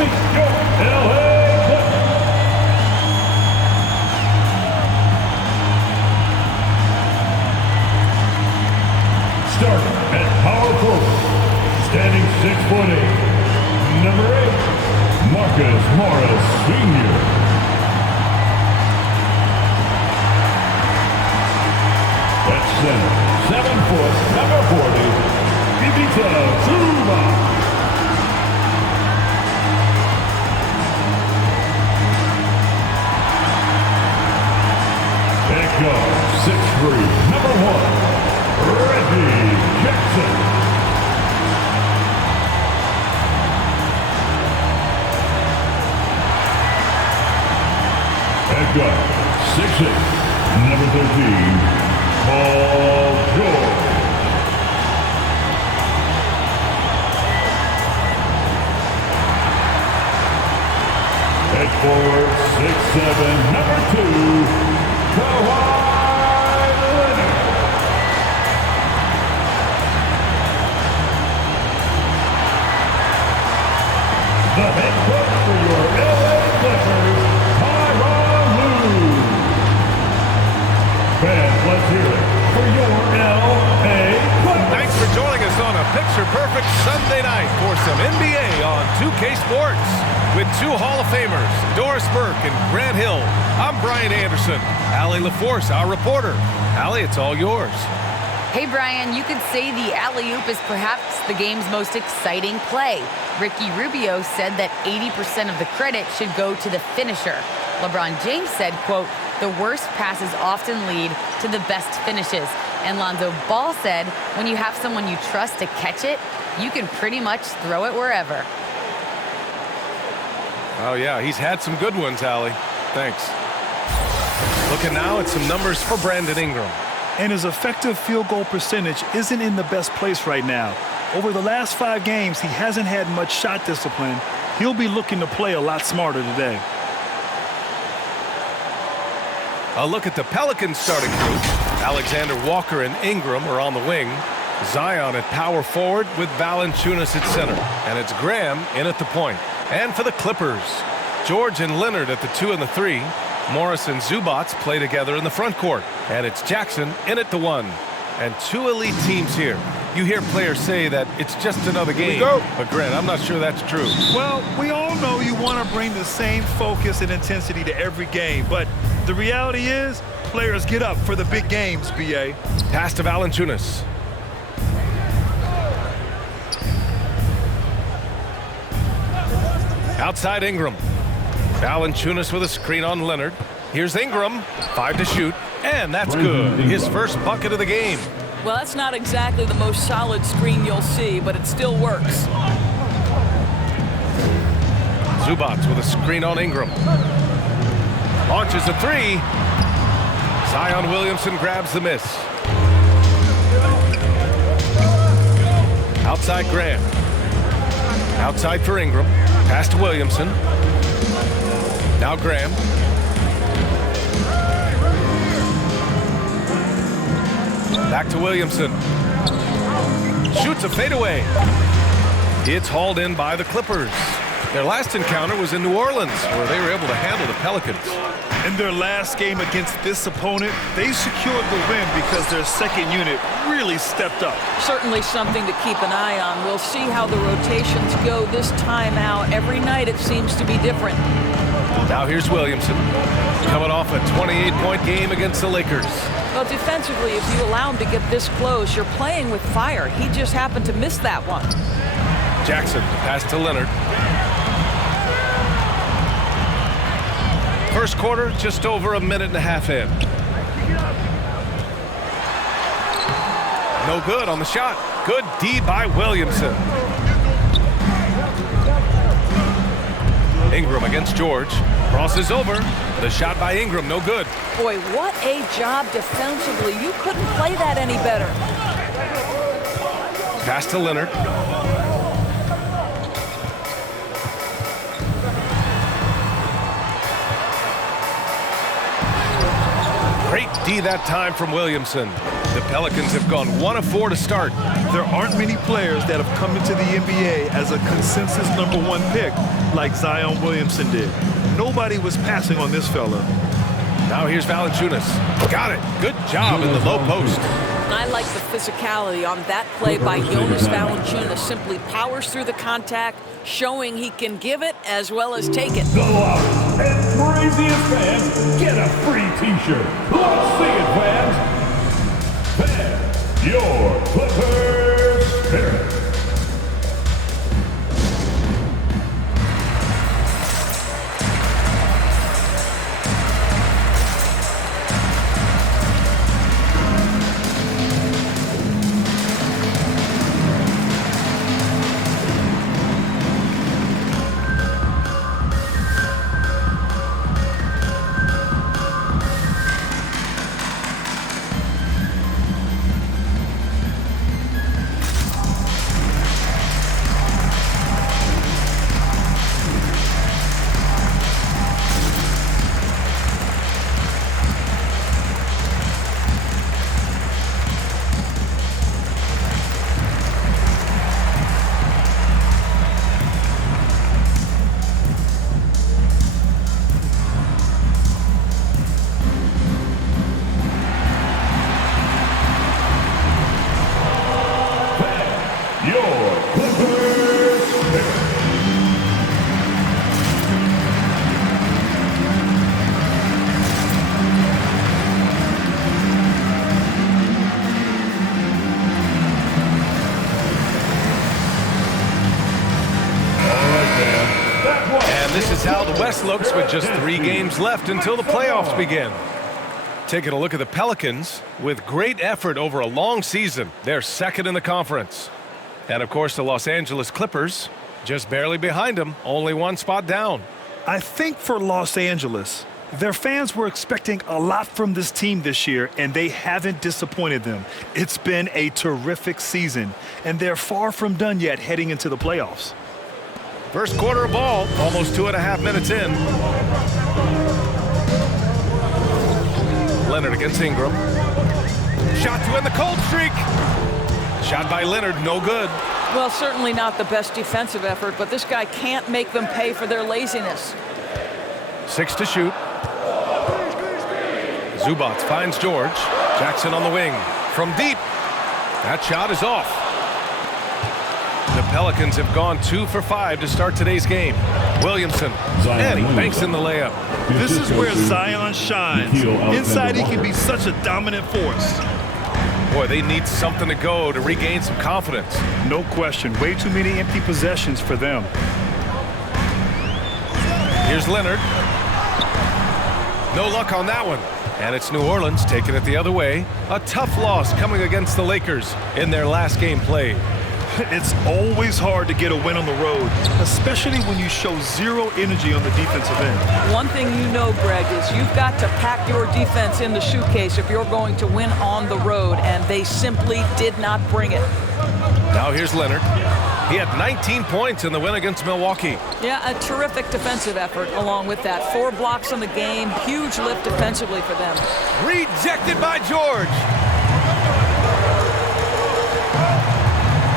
meet your LA Clippers. Starting at power forward, standing 6'8", number 8, Marcus Morris Sr. At center, 7', number 40, Ivica Zubac. At guard, 6'3", number 1, Reggie Jackson. At guard, 6'8", number 13, Paul George. At forward, 6'7", number 2, Kawhi Leonard. The head coach for your LA Clippers, Tyronn Lue. Fans, let's hear it for your LA Clippers. Thanks for joining us on a picture-perfect Sunday night for some NBA on 2K Sports. With two Hall of Famers, Doris Burke and Grant Hill, I'm Brian Anderson. Allie LaForce, our reporter. Allie, it's all yours. Hey, Brian, you could say the alley-oop is perhaps the game's most exciting play. Ricky Rubio said that 80% of the credit should go to the finisher. LeBron James said, quote, the worst passes often lead to the best finishes. And Lonzo Ball said, when you have someone you trust to catch it, you can pretty much throw it wherever. Oh, yeah, he's had some good ones, Allie. Thanks. Looking now at some numbers for Brandon Ingram. And his effective field goal percentage isn't in the best place right now. Over the last 5 games, he hasn't had much shot discipline. He'll be looking to play a lot smarter today. A look at the Pelicans starting group. Alexander Walker and Ingram are on the wing. Zion at power forward with Valanciunas at center. And it's Graham in at the point. And for the Clippers, George and Leonard at the 2 and the 3. Morris and Zubac play together in the front court. And it's Jackson in at the 1. And 2 elite teams here. You hear players say that it's just another game. But Grant, I'm not sure that's true. Well, we all know you want to bring the same focus and intensity to every game. But the reality is, players get up for the big games, B.A. Pass to Valanciunas. Outside Ingram. Valanciunas with a screen on Leonard. Here's Ingram. 5 to shoot. And that's good. His first bucket of the game. Well, that's not exactly the most solid screen you'll see, but it still works. Zubac with a screen on Ingram. Launches a 3. Zion Williamson grabs the miss. Outside Graham. Outside for Ingram. Pass to Williamson. Now Graham. Back to Williamson. Shoots a fadeaway. It's hauled in by the Clippers. Their last encounter was in New Orleans, where they were able to handle the Pelicans. In their last game against this opponent, they secured the win because their second unit really stepped up. Certainly something to keep an eye on. We'll see how the rotations go this time out. Every night it seems to be different. Now here's Williamson, coming off a 28-point game against the Lakers. Well, defensively, if you allow him to get this close, you're playing with fire. He just happened to miss that one. Jackson, pass to Leonard. First quarter, just over a minute and a half in. No good on the shot. Good D by Williamson. Ingram against George. Crosses over. The shot by Ingram, no good. Boy, what a job defensively. You couldn't play that any better. Pass to Leonard. Great D that time from Williamson. The Pelicans have gone 1 of 4 to start. There aren't many players that have come into the NBA as a consensus #1 pick like Zion Williamson did. Nobody was passing on this fella. Now here's Valanciunas. Got it. Good job in the low post. I like the physicality on that play by Jonas Valanciunas. Simply powers through the contact, showing he can give it as well as take it. The loudest and craziest fans get a free T-shirt. Let's see it, fans. Fan your Clippers spirit. This is how the West looks with just 3 games left until the playoffs begin. Taking a look at the Pelicans, with great effort over a long season, they're second in the conference. And of course the Los Angeles Clippers, just barely behind them, only 1 spot down. I think for Los Angeles, their fans were expecting a lot from this team this year, and they haven't disappointed them. It's been a terrific season, and they're far from done yet heading into the playoffs. First quarter of ball, almost 2.5 minutes in. Leonard against Ingram. Shot to end the cold streak. Shot by Leonard, no good. Well, certainly not the best defensive effort, but this guy can't make them pay for their laziness. 6 to shoot. Zubac finds George. Jackson on the wing. From deep. That shot is off. The Pelicans have gone 2 for 5 to start today's game. Williamson, and he banks in the layup. This is where Zion shines. Inside, he can be such a dominant force. Boy, they need something to go to regain some confidence. No question. Way too many empty possessions for them. Here's Leonard. No luck on that one. And it's New Orleans taking it the other way. A tough loss coming against the Lakers in their last game played. It's always hard to get a win on the road, especially when you show zero energy on the defensive end. One thing you know, Greg, is you've got to pack your defense in the shoe case if you're going to win on the road, and they simply did not bring it. Now here's Leonard. He had 19 points in the win against Milwaukee. Yeah, a terrific defensive effort along with that. 4 blocks on the game, huge lift defensively for them. Rejected by George.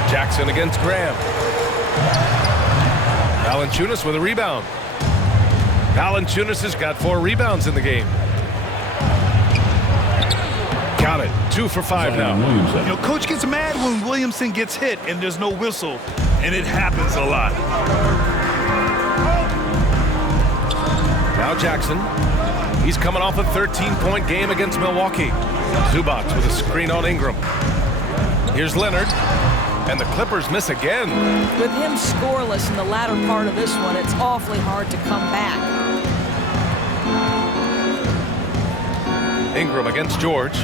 Jackson against Graham. Valanciunas with a rebound. Valanciunas has got 4 rebounds in the game. Got it. 2 for 5 now. You know, coach gets mad when Williamson gets hit and there's no whistle, and it happens a lot. Now Jackson. He's coming off a 13-point game against Milwaukee. Zubac with a screen on Ingram. Here's Leonard. And the Clippers miss again. With him scoreless in the latter part of this one, it's awfully hard to come back. Ingram against George.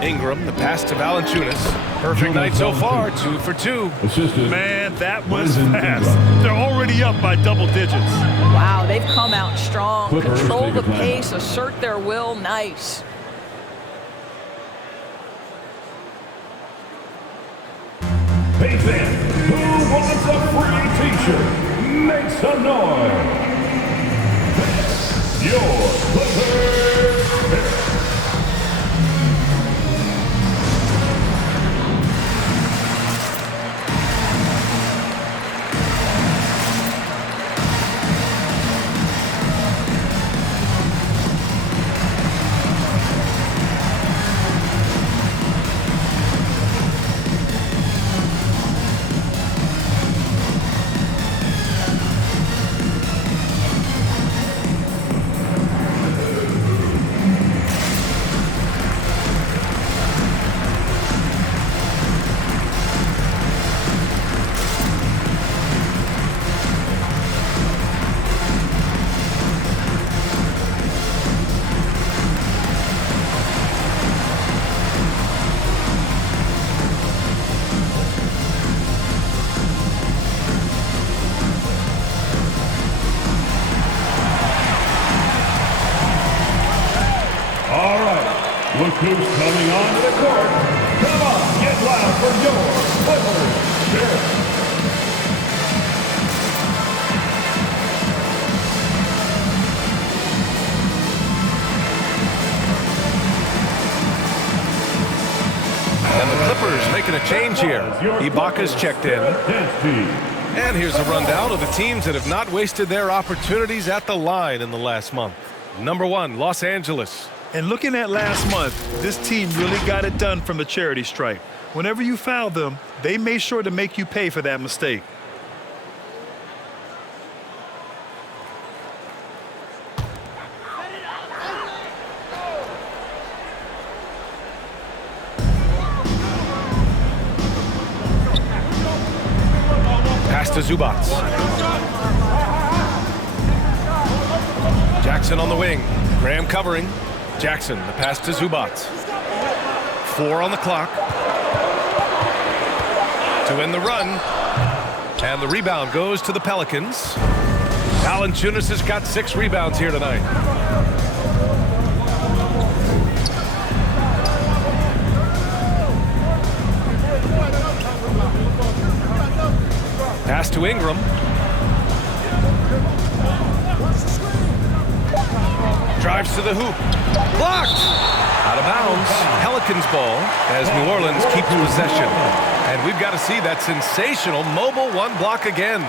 Ingram, the pass to Valanciunas. Perfect night so far, 2 for 2. Man, that was fast. They're already up by double digits. Wow, they've come out strong. Control the pace, assert their will. Nice. Hey fans, who wants a free T-shirt? Make some noise. Your Clippers Who's coming onto the court? Come on, get loud for your Clippers. And the Clippers making a change here. Ibaka's checked in. And here's a rundown of the teams that have not wasted their opportunities at the line in the last month. Number 1, Los Angeles. And looking at last month, this team really got it done from the charity stripe. Whenever you foul them, they made sure to make you pay for that mistake. Pass to Zubats. Jackson on the wing. Graham covering. Jackson, the pass to Zubats. 4 on the clock. To win the run. And the rebound goes to the Pelicans. Valanciunas has got 6 rebounds here tonight. Pass to Ingram. Drives to the hoop. Blocked! Out of bounds. Pelicans ball as New Orleans keeps possession. And we've got to see that sensational mobile 1 block again.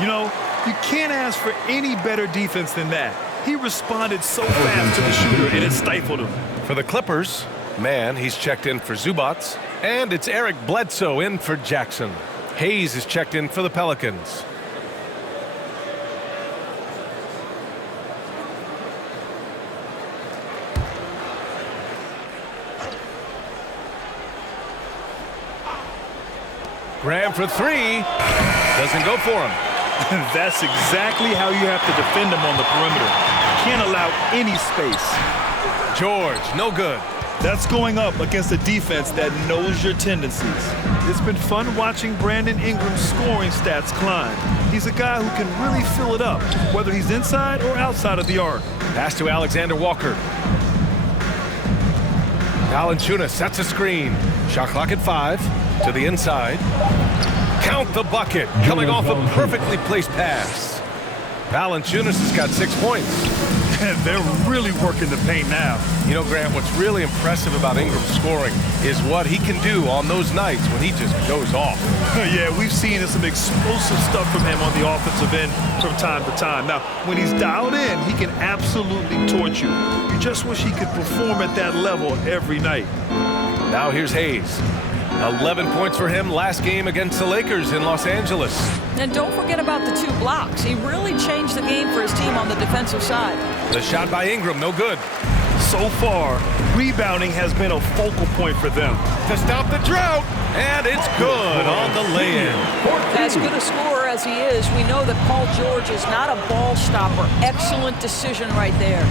You know, you can't ask for any better defense than that. He responded so fast to the shooter, and it stifled him. For the Clippers, man, he's checked in for Zubats. And it's Eric Bledsoe in for Jackson. Hayes is checked in for the Pelicans. Graham for 3. Doesn't go for him. That's exactly how you have to defend him on the perimeter. Can't allow any space. George, no good. That's going up against a defense that knows your tendencies. It's been fun watching Brandon Ingram's scoring stats climb. He's a guy who can really fill it up, whether he's inside or outside of the arc. Pass to Alexander Walker. Valanciunas sets a screen. Shot clock at 5. To the inside. Count the bucket. Coming off a perfectly placed pass. Valanciunas has got 6 points. And they're really working the paint now. You know, Grant, what's really impressive about Ingram's scoring is what he can do on those nights when he just goes off. Yeah, we've seen some explosive stuff from him on the offensive end from time to time. Now, when he's dialed in, he can absolutely torch you. You just wish he could perform at that level every night. Now here's Hayes. 11 points for him last game against the Lakers in Los Angeles. And don't forget about the 2 blocks. He really changed the game for his team on the defensive side. The shot by Ingram, no good. So far, rebounding has been a focal point for them. To stop the drought, and it's good on the lay-in. As good a scorer as he is, we know that Paul George is not a ball stopper. Excellent decision right there.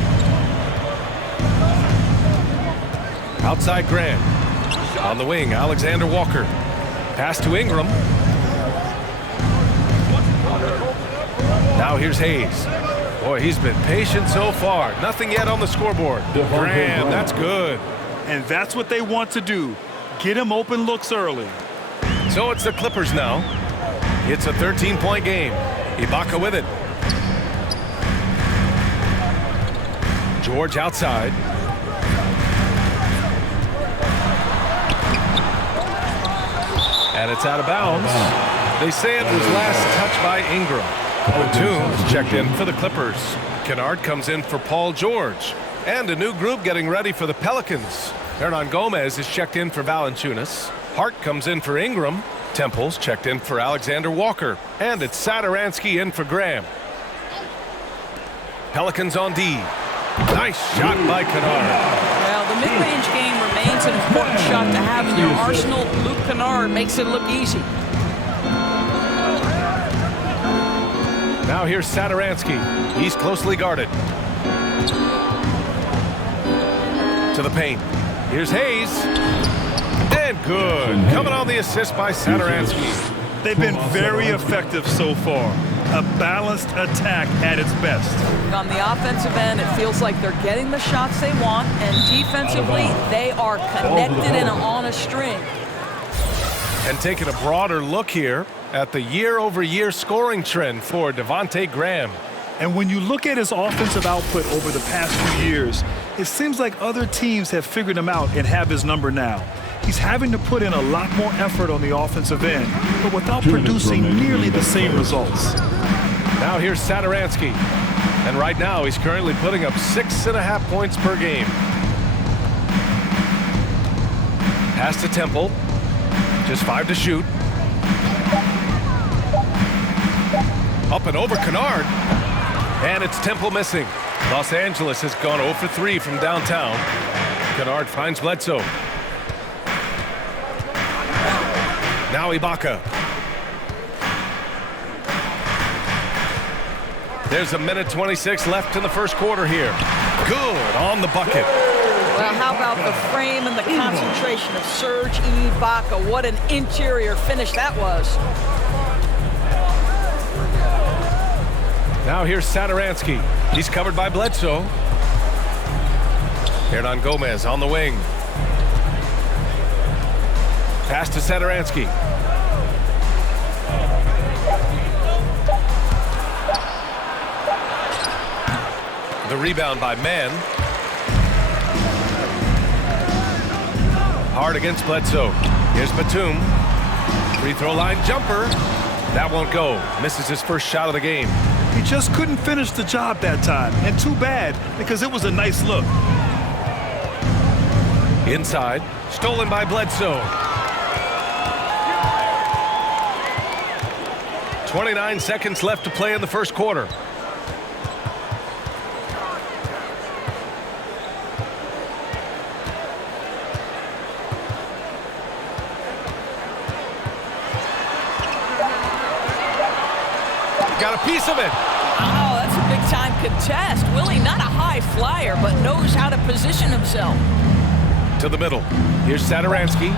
Outside Graham. On the wing, Alexander Walker. Pass to Ingram. Now here's Hayes. Boy, he's been patient so far. Nothing yet on the scoreboard. Graham, that's good. And that's what they want to do. Get him open looks early. So it's the Clippers now. It's a 13-point game. Ibaka with it. George outside. And it's out of bounds. They say it was last touched by Ingram. Batum checked in for the Clippers. Kennard comes in for Paul George. And a new group getting ready for the Pelicans. Hernan Gomez is checked in for Valanciunas. Hart comes in for Ingram. Temple's checked in for Alexander Walker. And it's Satoransky in for Graham. Pelicans on D. Nice shot by Kennard. Well, the mid-range game remains an important shot to have in your arsenal. Luke Kennard makes it look easy. Now here's Satoransky. He's closely guarded. To the paint. Here's Hayes. And good. Coming on the assist by Satoransky. They've been very effective so far. a balanced attack at its best. On the offensive end, it feels like they're getting the shots they want, and defensively, they are connected and on a string. And taking a broader look here at the year-over-year scoring trend for Devontae Graham. And when you look at his offensive output over the past few years, it seems like other teams have figured him out and have his number now. He's having to put in a lot more effort on the offensive end, but without producing nearly the same results. Now here's Satoransky. And right now he's currently putting up 6.5 points per game. Pass to Temple. Just 5 to shoot. Up and over Kennard. And it's Temple missing. Los Angeles has gone 0 for 3 from downtown. Kennard finds Bledsoe. Now Ibaka. There's a minute 26 left in the first quarter here. Good on the bucket. Well, how about the frame and the concentration of Serge Ibaka? What an interior finish that was. Now here's Satoransky. He's covered by Bledsoe. Hernan Gomez on the wing. Pass to Satoransky. The rebound by Mann. Hard against Bledsoe. Here's Batum. Free throw line jumper. That won't go. Misses his first shot of the game. He just couldn't finish the job that time, and too bad because it was a nice look. Inside. Stolen by Bledsoe. 29 seconds left to play in the first quarter. Got a piece of it. Oh, that's a big-time contest. Willie, not a high flyer, but knows how to position himself. To the middle. Here's Satoransky.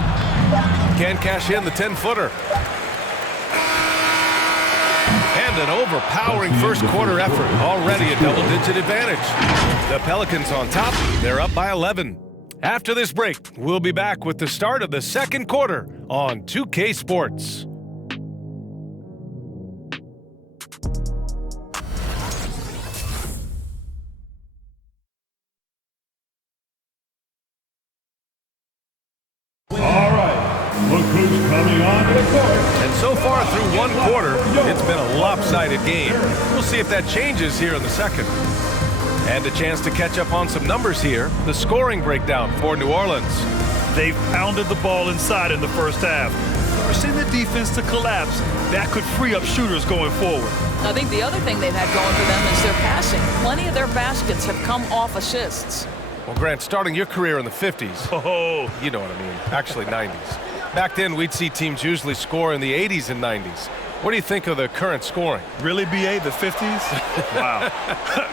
Can't cash in the 10-footer. And an overpowering first quarter effort. Already a double-digit advantage. The Pelicans on top. They're up by 11. After this break, we'll be back with the start of the second quarter on 2K Sports. Look who's coming on the court. And so far through one quarter, it's been a lopsided game. We'll see if that changes here in the second. And a chance to catch up on some numbers here. The scoring breakdown for New Orleans. They've pounded the ball inside in the first half, forcing the defense to collapse. That could free up shooters going forward. I think the other thing they've had going for them is their passing. Plenty of their baskets have come off assists. Well, Grant, starting your career in the 50s. Oh, You know what I mean. Actually, 90s. Back then, we'd see teams usually score in the 80s and 90s. What do you think of the current scoring? really, BA, the 50s? Wow.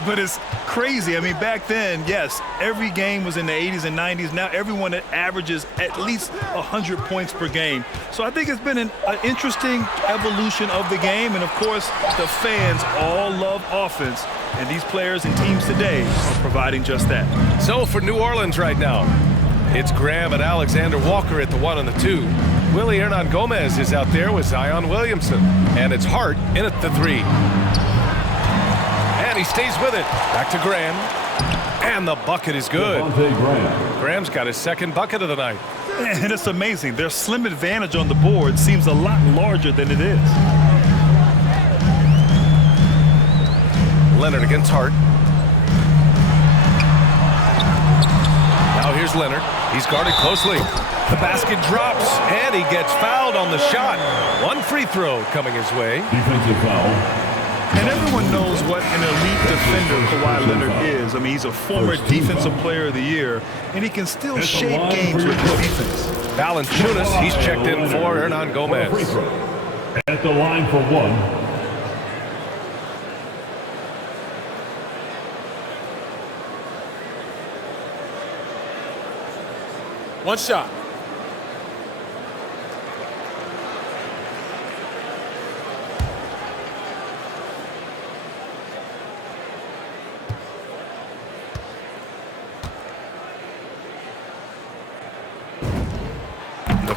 But it's crazy. I mean, back then, yes, every game was in the 80s and 90s. Now everyone averages at least 100 points per game. So I think it's been an interesting evolution of the game. And, of course, the fans all love offense. And these players and teams today are providing just that. So for New Orleans right now, it's Graham and Alexander Walker at the 1 and the 2. Willie Hernan Gomez is out there with Zion Williamson. And it's Hart in at the 3. And he stays with it. Back to Graham. And the bucket is good. Graham's got his second bucket of the night. And it's amazing. Their slim advantage on the board seems a lot larger than it is. Leonard against Hart. Now here's Leonard. He's guarded closely. The basket drops, and he gets fouled on the shot. One free throw coming his way. Defensive foul. And everyone knows what an elite defender Kawhi Leonard is. I mean, he's a former Defensive Player of the Year, and he can still shape games with his defense. Valanciunas, he's checked in for Hernan Gomez. At the line for 1. One shot.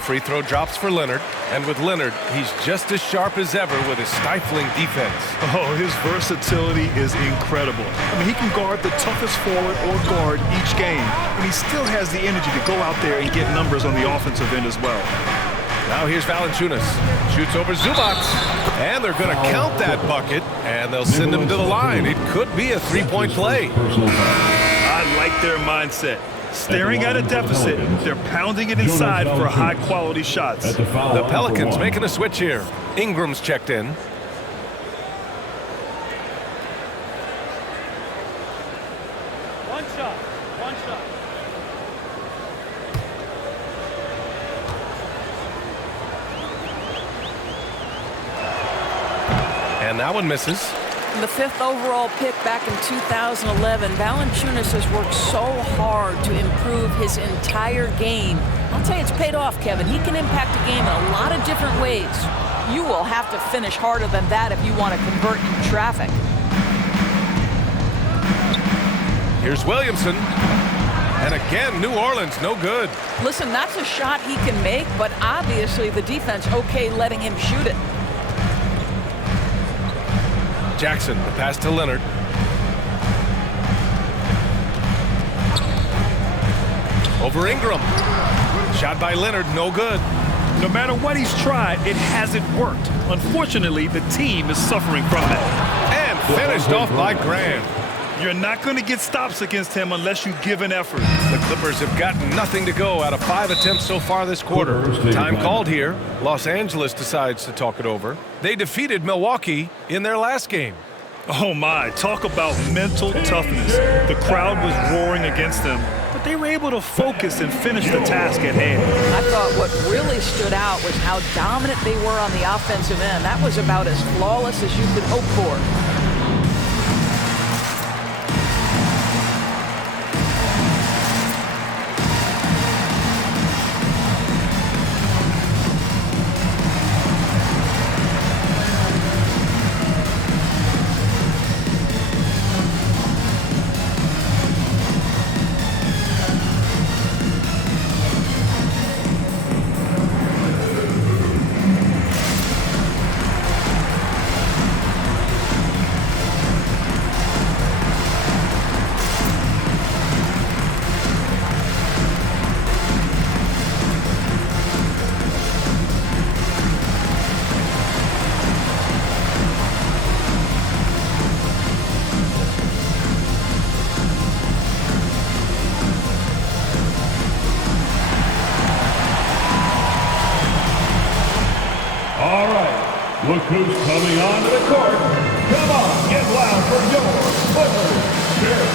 free throw drops for Leonard. And with Leonard, he's just as sharp as ever with his stifling defense. Oh, his versatility is incredible. I mean, he can guard the toughest forward or guard each game, and he still has the energy to go out there and get numbers on the offensive end as well. Now here's Valanciunas. Shoots over Zubac. And they're going to count that bucket, and they'll send him to the line. It could be a three-point play. I like their mindset. Staring at a deficit, they're pounding it inside for high-quality shots. The Pelicans making a switch here. Ingram's checked in. One shot. And that one misses. The 5th overall pick back in 2011, Valanciunas has worked so hard to improve his entire game. I'll tell you, it's paid off, Kevin. He can impact a game in a lot of different ways. You will have to finish harder than that if you want to convert in traffic. Here's Williamson. And again, New Orleans, no good. Listen, that's a shot he can make, but obviously the defense okay letting him shoot it. Jackson, the pass to Leonard. Over Ingram. Shot by Leonard, no good. No matter what he's tried, it hasn't worked. Unfortunately, the team is suffering from that. And finished off by Graham. You're not going to get stops against him unless you give an effort. The Clippers have gotten nothing to go out of 5 attempts so far this quarter. Time called here. Los Angeles decides to talk it over. They defeated Milwaukee in their last game. Oh my, talk about mental toughness. The crowd was roaring against them, but they were able to focus and finish the task at hand. I thought what really stood out was how dominant they were on the offensive end. That was about as flawless as you could hope for. All right, look who's coming onto the court. Come on, get loud for your Clippers. Cheers.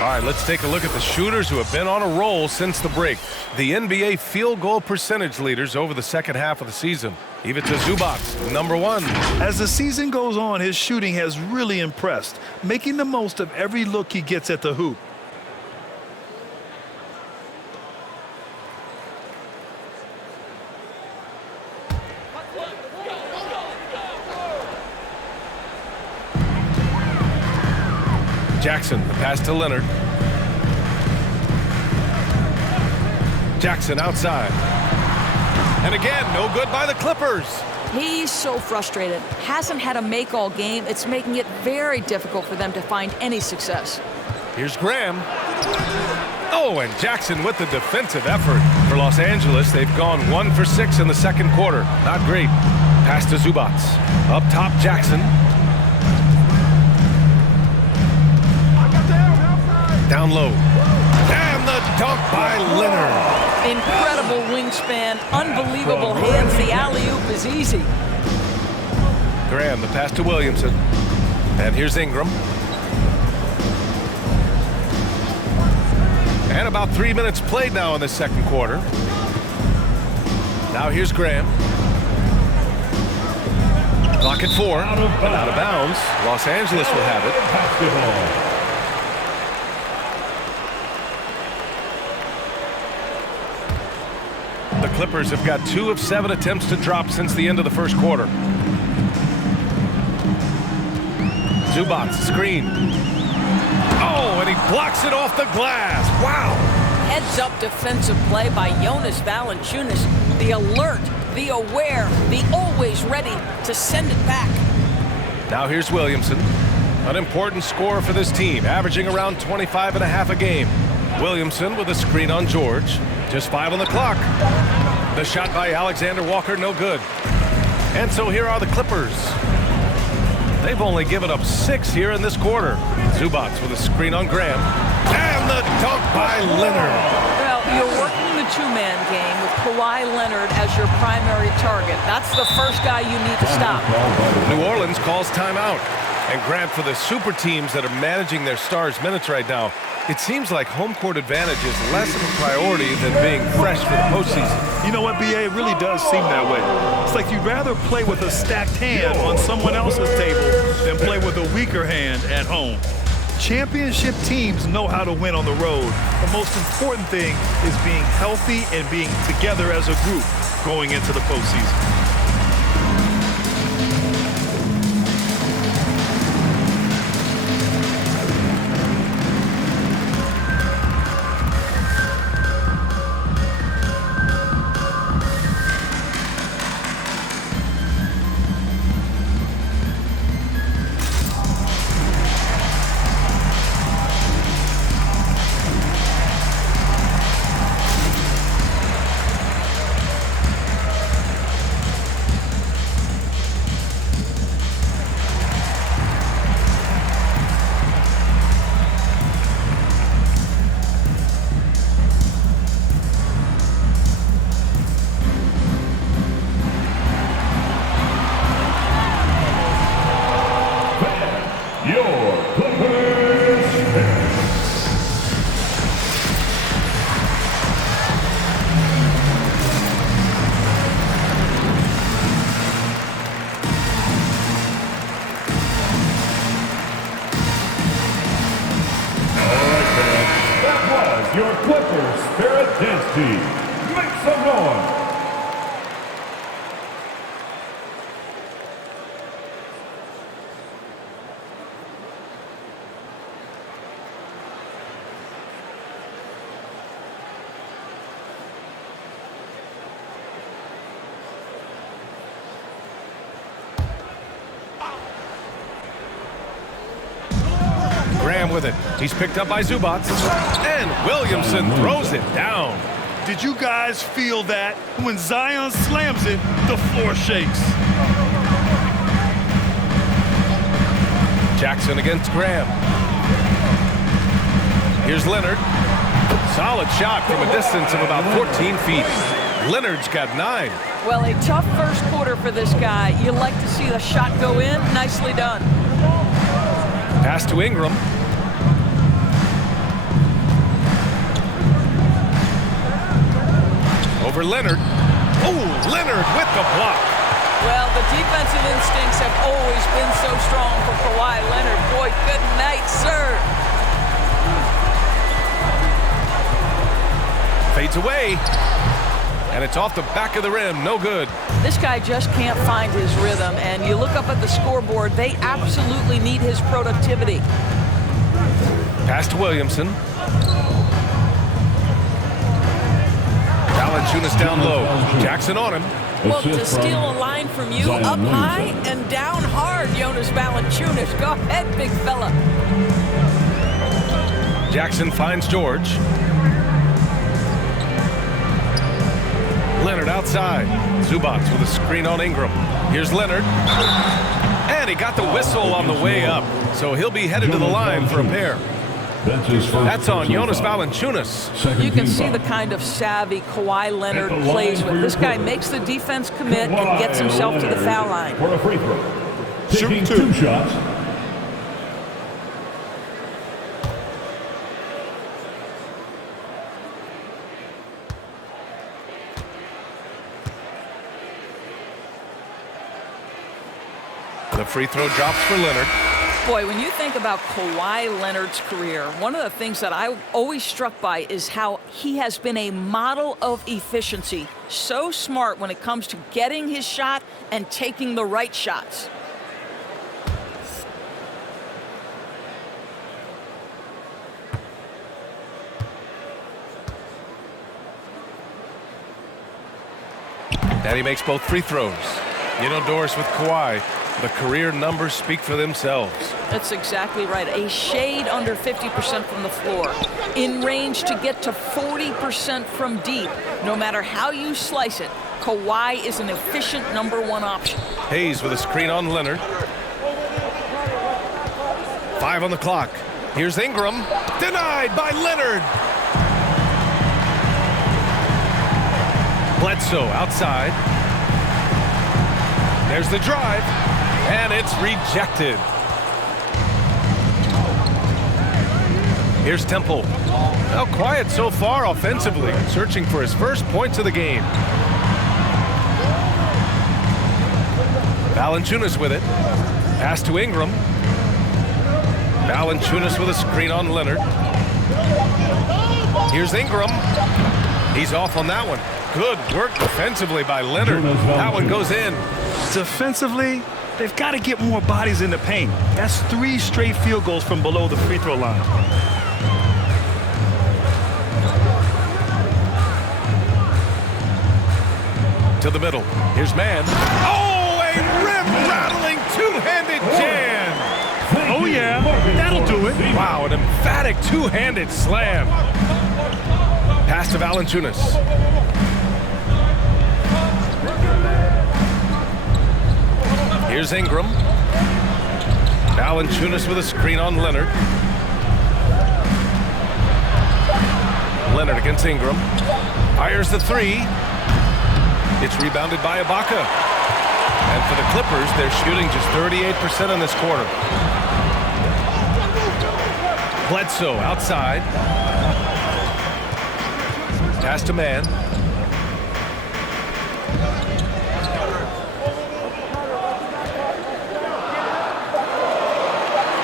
All right, let's take a look at the shooters who have been on a roll since the break. The NBA field goal percentage leaders over the second half of the season. Ivica Zubac, #1. As the season goes on, his shooting has really impressed, making the most of every look he gets at the hoop. Jackson, the pass to Leonard. Jackson outside. And again, no good by the Clippers. He's so frustrated. Hasn't had a make all game. It's making it very difficult for them to find any success. Here's Graham. Oh, and Jackson with the defensive effort. For Los Angeles, they've gone 1 for 6 in the second quarter. Not great. Pass to Zubac. Up top, Jackson. Down low. And the dunk by Leonard. Incredible wingspan, unbelievable hands. The alley-oop is easy. Graham, the pass to Williamson. And here's Ingram. And about 3 minutes played now in the second quarter. Now here's Graham. Clock at 4. Out of bounds. Los Angeles will have it. Basketball. The Clippers have got 2 of 7 attempts to drop since the end of the first quarter. Zubac, screen. Oh, and he blocks it off the glass. Wow. Heads-up defensive play by Jonas Valanciunas. The alert, the aware, the always ready to send it back. Now here's Williamson. An important scorer for this team, averaging around 25.5 a game. Williamson with a screen on George. Just 5 on the clock. The shot by Alexander Walker, no good. And so here are the Clippers. They've only given up 6 here in this quarter. Zubac with a screen on Graham. And the dunk by Leonard. Well, you're working the two-man game with Kawhi Leonard as your primary target. That's the first guy you need to stop. New Orleans calls timeout. And Grant, for the super teams that are managing their stars' minutes right now, it seems like home court advantage is less of a priority than being fresh for the postseason. You know what, B.A.? It really does seem that way. It's like you'd rather play with a stacked hand on someone else's table than play with a weaker hand at home. Championship teams know how to win on the road. The most important thing is being healthy and being together as a group going into the postseason. Your Clippers Spirit Dance Team. Make some noise. Graham with it. He's picked up by Zubac. And Williamson throws it down. Did you guys feel that? When Zion slams it, the floor shakes. Jackson against Graham. Here's Leonard. Solid shot from a distance of about 14 feet. Leonard's got 9. Well, a tough first quarter for this guy. You like to see the shot go in. Nicely done. Pass to Ingram. Over Leonard. Oh, Leonard with the block. Well, the defensive instincts have always been so strong for Kawhi Leonard. Boy, good night, sir. Fades away. And it's off the back of the rim. No good. This guy just can't find his rhythm. And you look up at the scoreboard, they absolutely need his productivity. Pass to Williamson. Valanciunas down low. Jackson on him. Well, to steal a line from you, up high and down hard, Jonas Valanciunas. Go ahead, big fella. Jackson finds George. Leonard outside. Zubac with a screen on Ingram. Here's Leonard. And he got the whistle on the way up. So he'll be headed to the line for a pair. That's on Jonas Valanciunas. You can see the kind of savvy Kawhi Leonard plays with. This guy makes the defense commit and gets himself to the foul line. For a free throw. Taking 2 shots. The free throw drops for Leonard. Boy, when you think about Kawhi Leonard's career, one of the things that I'm always struck by is how he has been a model of efficiency. So smart when it comes to getting his shot and taking the right shots. And he makes both free throws. You know, Doris, with Kawhi, the career numbers speak for themselves. That's exactly right. A shade under 50% from the floor. In range to get to 40% from deep. No matter how you slice it, Kawhi is an efficient #1 option. Hayes with a screen on Leonard. 5 on the clock. Here's Ingram. Denied by Leonard. Bledsoe outside. There's the drive, and it's rejected. Here's Temple. Now quiet so far offensively, searching for his first points of the game. Valanciunas with it. Pass to Ingram. Valanciunas with a screen on Leonard. Here's Ingram. He's off on that one. Good work defensively by Leonard. That one goes in. Defensively, they've got to get more bodies in the paint. That's 3 straight field goals from below the free throw line. To the middle. Here's Mann. Oh, a rim-rattling two-handed jam. Oh, yeah. That'll do it. Wow, an emphatic two-handed slam. Pass to Valanciunas. Here's Ingram. Valanciunas with a screen on Leonard. Leonard against Ingram. Fires the 3. It's rebounded by Ibaka. And for the Clippers, they're shooting just 38% in this quarter. Bledsoe outside. Pass to Mann.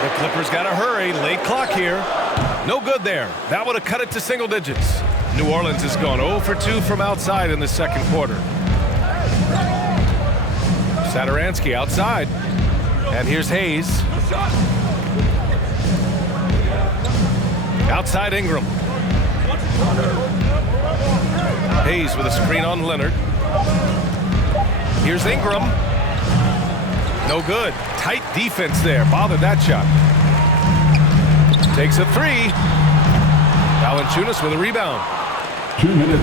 The Clippers got to hurry. Late clock here. No good there. That would have cut it to single digits. New Orleans has gone 0 for 2 from outside in the second quarter. Satoransky outside. And here's Hayes. Outside Ingram. Hayes with a screen on Leonard. Here's Ingram. No good. Tight defense there. Bothered that shot. Takes a 3. Valanciunas with a rebound.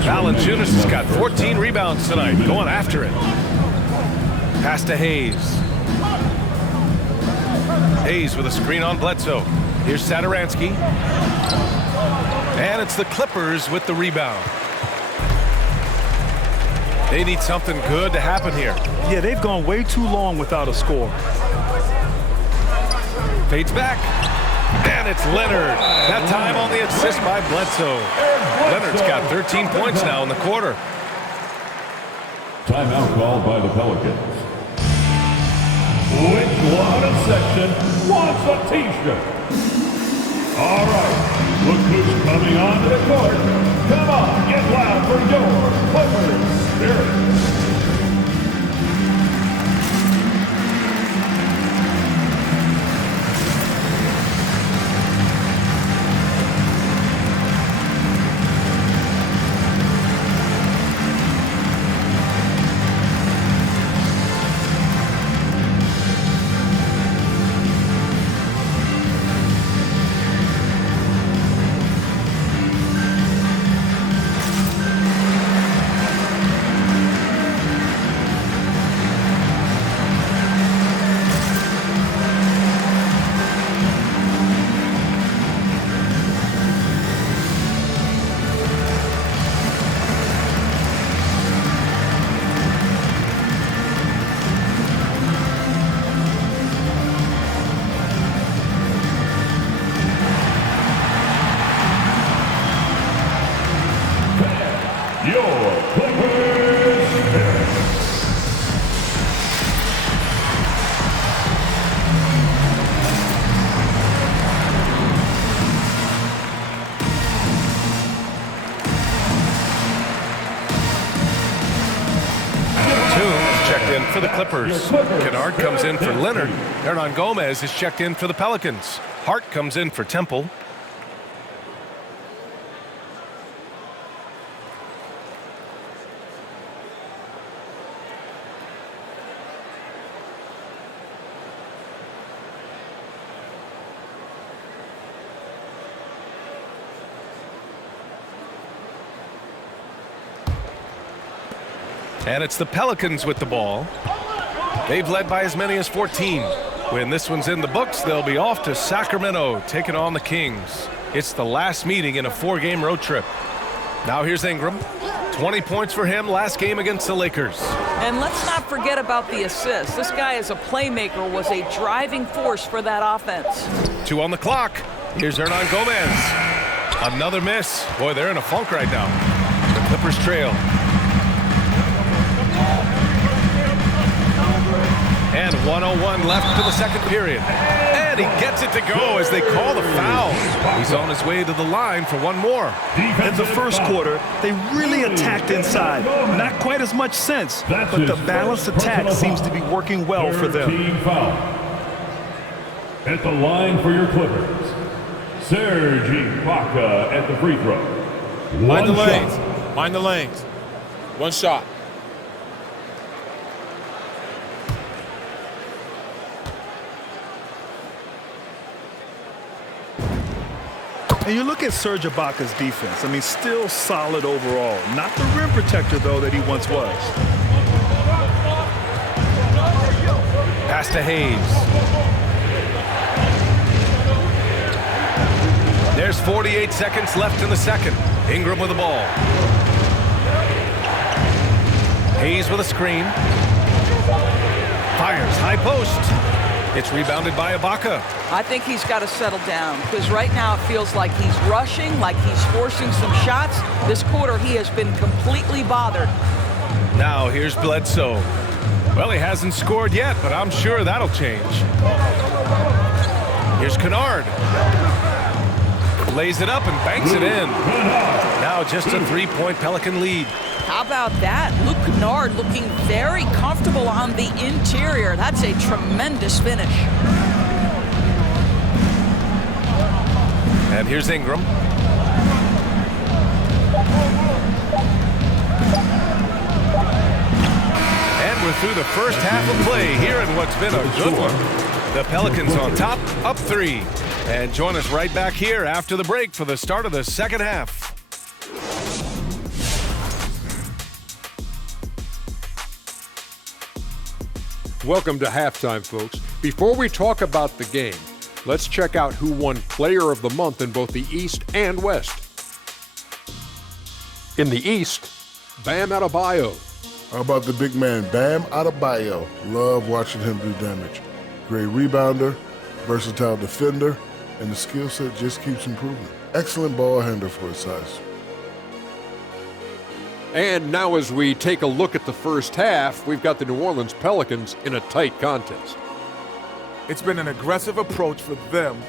Valanciunas has got 14 rebounds tonight. Going after it. Pass to Hayes. Hayes with a screen on Bledsoe. Here's Satoransky. And it's the Clippers with the rebound. They need something good to happen here. Yeah, they've gone way too long without a score. Fades back. And it's Leonard. That time on the assist by Bledsoe. Leonard's got 13 points now in the quarter. Timeout called by the Pelicans. Which one of section wants a t-shirt? All right, look who's coming onto the court. Come on, get loud for your Clippers Spirit. Clippers. Kennard comes in for Leonard. Hernan Gomez is checked in for the Pelicans. Hart comes in for Temple. And it's the Pelicans with the ball. They've led by as many as 14. When this one's in the books, they'll be off to Sacramento, taking on the Kings. It's the last meeting in a 4-game road trip. Now here's Ingram. 20 points for him last game against the Lakers. And let's not forget about the assists. This guy as a playmaker was a driving force for that offense. 2 on the clock. Here's Hernan Gomez. Another miss. Boy, they're in a funk right now. The Clippers trail. And 1:01 left to the second period. And he gets it to go as they call the foul. He's on his way to the line for one more. In the first quarter, they really attacked inside. Not quite as much sense, but the balanced attack seems to be working well for them. Team foul. At the line for your Clippers, Serge Ibaka at the free throw. Mind the lanes. Mind the lanes. One shot. And you look at Serge Ibaka's defense. I mean, still solid overall. Not the rim protector, though, that he once was. Pass to Hayes. There's 48 seconds left in the second. Ingram with the ball. Hayes with a screen. Fires high post. It's rebounded by Ibaka. I think he's got to settle down because right now it feels like he's rushing, like he's forcing some shots. This quarter he has been completely bothered. Now here's Bledsoe. Well, he hasn't scored yet, but I'm sure that'll change. Here's Kennard. Lays it up and banks it in. Now just a 3-point Pelican lead. How about that? Luke Kennard looking very comfortable on the interior. That's a tremendous finish. And here's Ingram. And we're through the first half of play here in what's been a good one. The Pelicans on top, up 3. And join us right back here after the break for the start of the second half. Welcome to halftime, folks. Before we talk about the game, let's check out who won Player of the Month in both the East and West. In the East, Bam Adebayo. How about the big man, Bam Adebayo? Love watching him do damage. Great rebounder, versatile defender, and the skill set just keeps improving. Excellent ball handler for his size. And now as we take a look at the first half, we've got the New Orleans Pelicans in a tight contest. It's been an aggressive approach for them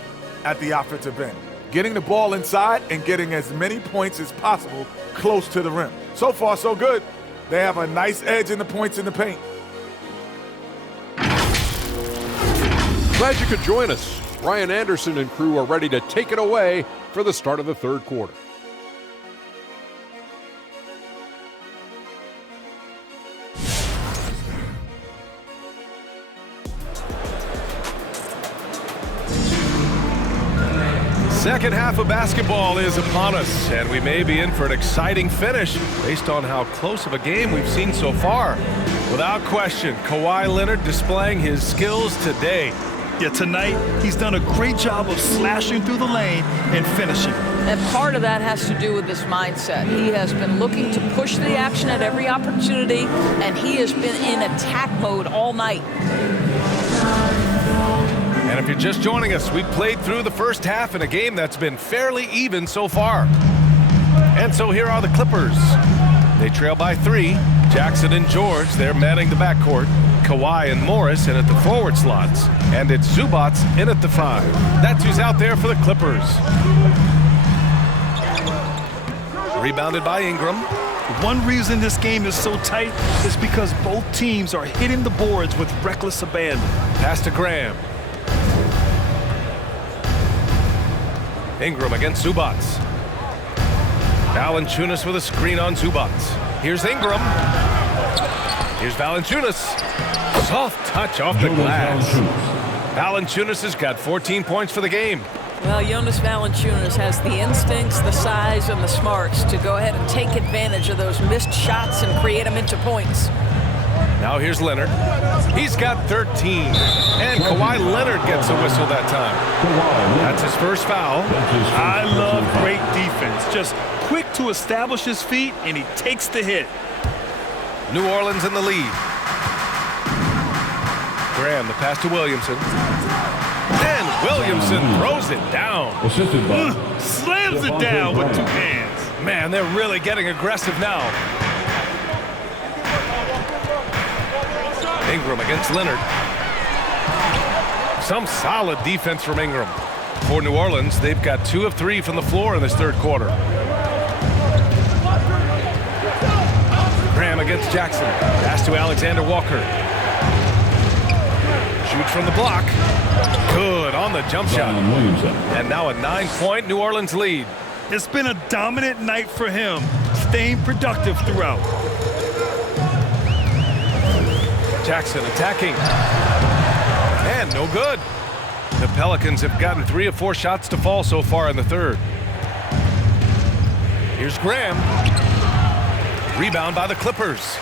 at the offensive end, getting the ball inside and getting as many points as possible close to the rim. So far, so good. They have a nice edge in the points in the paint. Glad you could join us. Ryan Anderson and crew are ready to take it away for the start of the third quarter. Second half of basketball is upon us, and we may be in for an exciting finish based on how close of a game we've seen so far. Without question, Kawhi Leonard displaying his skills today. Yeah, tonight he's done a great job of slashing through the lane and finishing. And part of that has to do with his mindset. He has been looking to push the action at every opportunity, and he has been in attack mode all night. And if you're just joining us, we played through the first half in a game that's been fairly even so far. And so here are the Clippers. They trail by 3. Jackson and George, they're manning the backcourt. Kawhi and Morris in at the forward slots. And it's Zubac in at the 5. That's who's out there for the Clippers. Rebounded by Ingram. One reason this game is so tight is because both teams are hitting the boards with reckless abandon. Pass to Graham. Ingram against Zubac. Valanciunas with a screen on Zubac. Here's Ingram. Here's Valanciunas. Soft touch off the glass. Valanciunas has got 14 points for the game. Well, Jonas Valanciunas has the instincts, the size, and the smarts to go ahead and take advantage of those missed shots and create them into points. Now here's Leonard. He's got 13. And Kawhi Leonard gets a whistle that time. That's his first foul. I love great defense. Just quick to establish his feet, and he takes the hit. New Orleans in the lead. Graham, the pass to Williamson. And Williamson throws it down. Slams it down with two hands. Man, they're really getting aggressive now. Ingram against Leonard. Some solid defense from Ingram. For New Orleans, they've got 2 of 3 from the floor in this third quarter. Graham against Jackson. Pass to Alexander Walker. Shoots from the block. Good on the jump shot. And now a 9-point New Orleans lead. It's been a dominant night for him, staying productive throughout. Jackson attacking. And no good. The Pelicans have gotten 3 of 4 shots to fall so far in the third. Here's Graham. Rebound by the Clippers.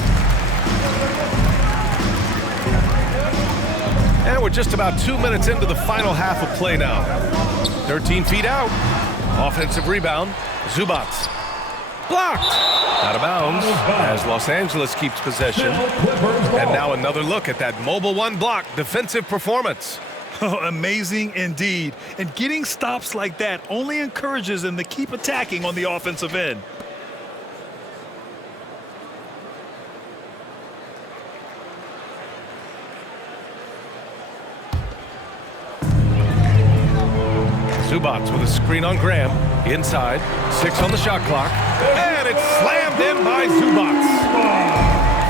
And we're just about 2 minutes into the final half of play now. 13 feet out. Offensive rebound. Zubac. Blocked. Out of bounds as Los Angeles keeps possession. And now another look at that mobile one block defensive performance. Oh, amazing indeed. And getting stops like that only encourages them to keep attacking on the offensive end. Zubac with a screen on Graham. Inside. 6 on the shot clock. And it's slammed in by Zubac.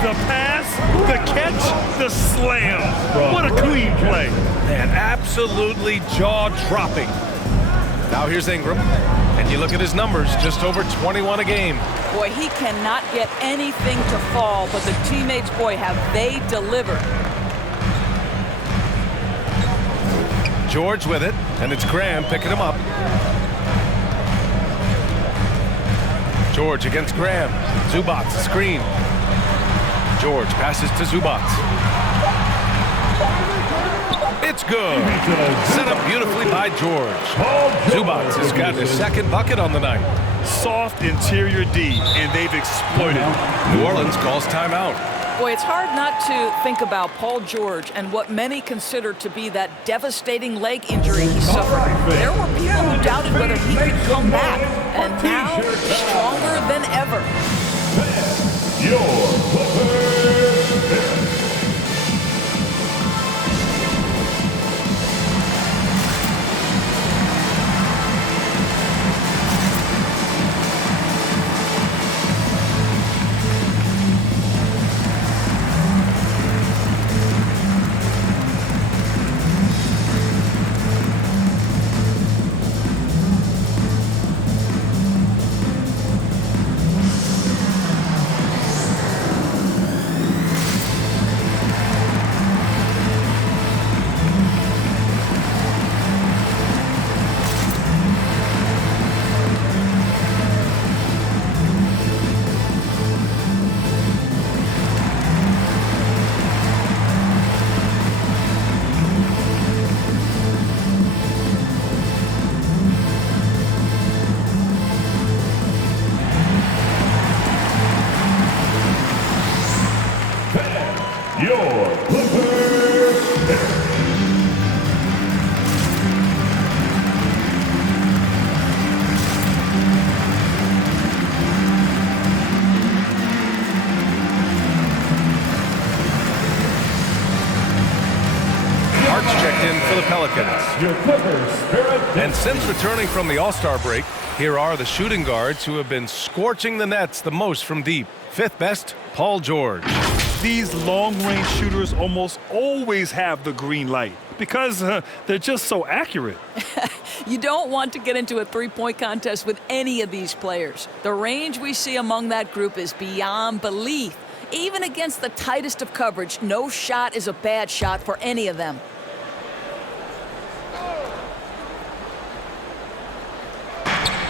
The pass, the catch, the slam. What a clean play. Man, absolutely jaw-dropping. Now here's Ingram. And you look at his numbers, just over 21 a game. Boy, he cannot get anything to fall, but the teammates, boy, have they delivered. George with it, and it's Graham picking him up. George against Graham. Zubac, screen. George passes to Zubac. It's good. Set up beautifully by George. Zubac has gotten his second bucket on the night. Soft interior D, and they've exploited. New Orleans calls timeout. Boy, it's hard not to think about Paul George and what many consider to be that devastating leg injury he suffered. There were people who doubted whether he could come back, and now stronger than ever. your Clippers Spirit. And since returning from the All-Star break, here are the shooting guards who have been scorching the nets the most from deep. Fifth best, Paul George. These long-range shooters almost always have the green light because they're just so accurate. You don't want to get into a three-point contest with any of these players. The range we see among that group is beyond belief. Even against the tightest of coverage, no shot is a bad shot for any of them.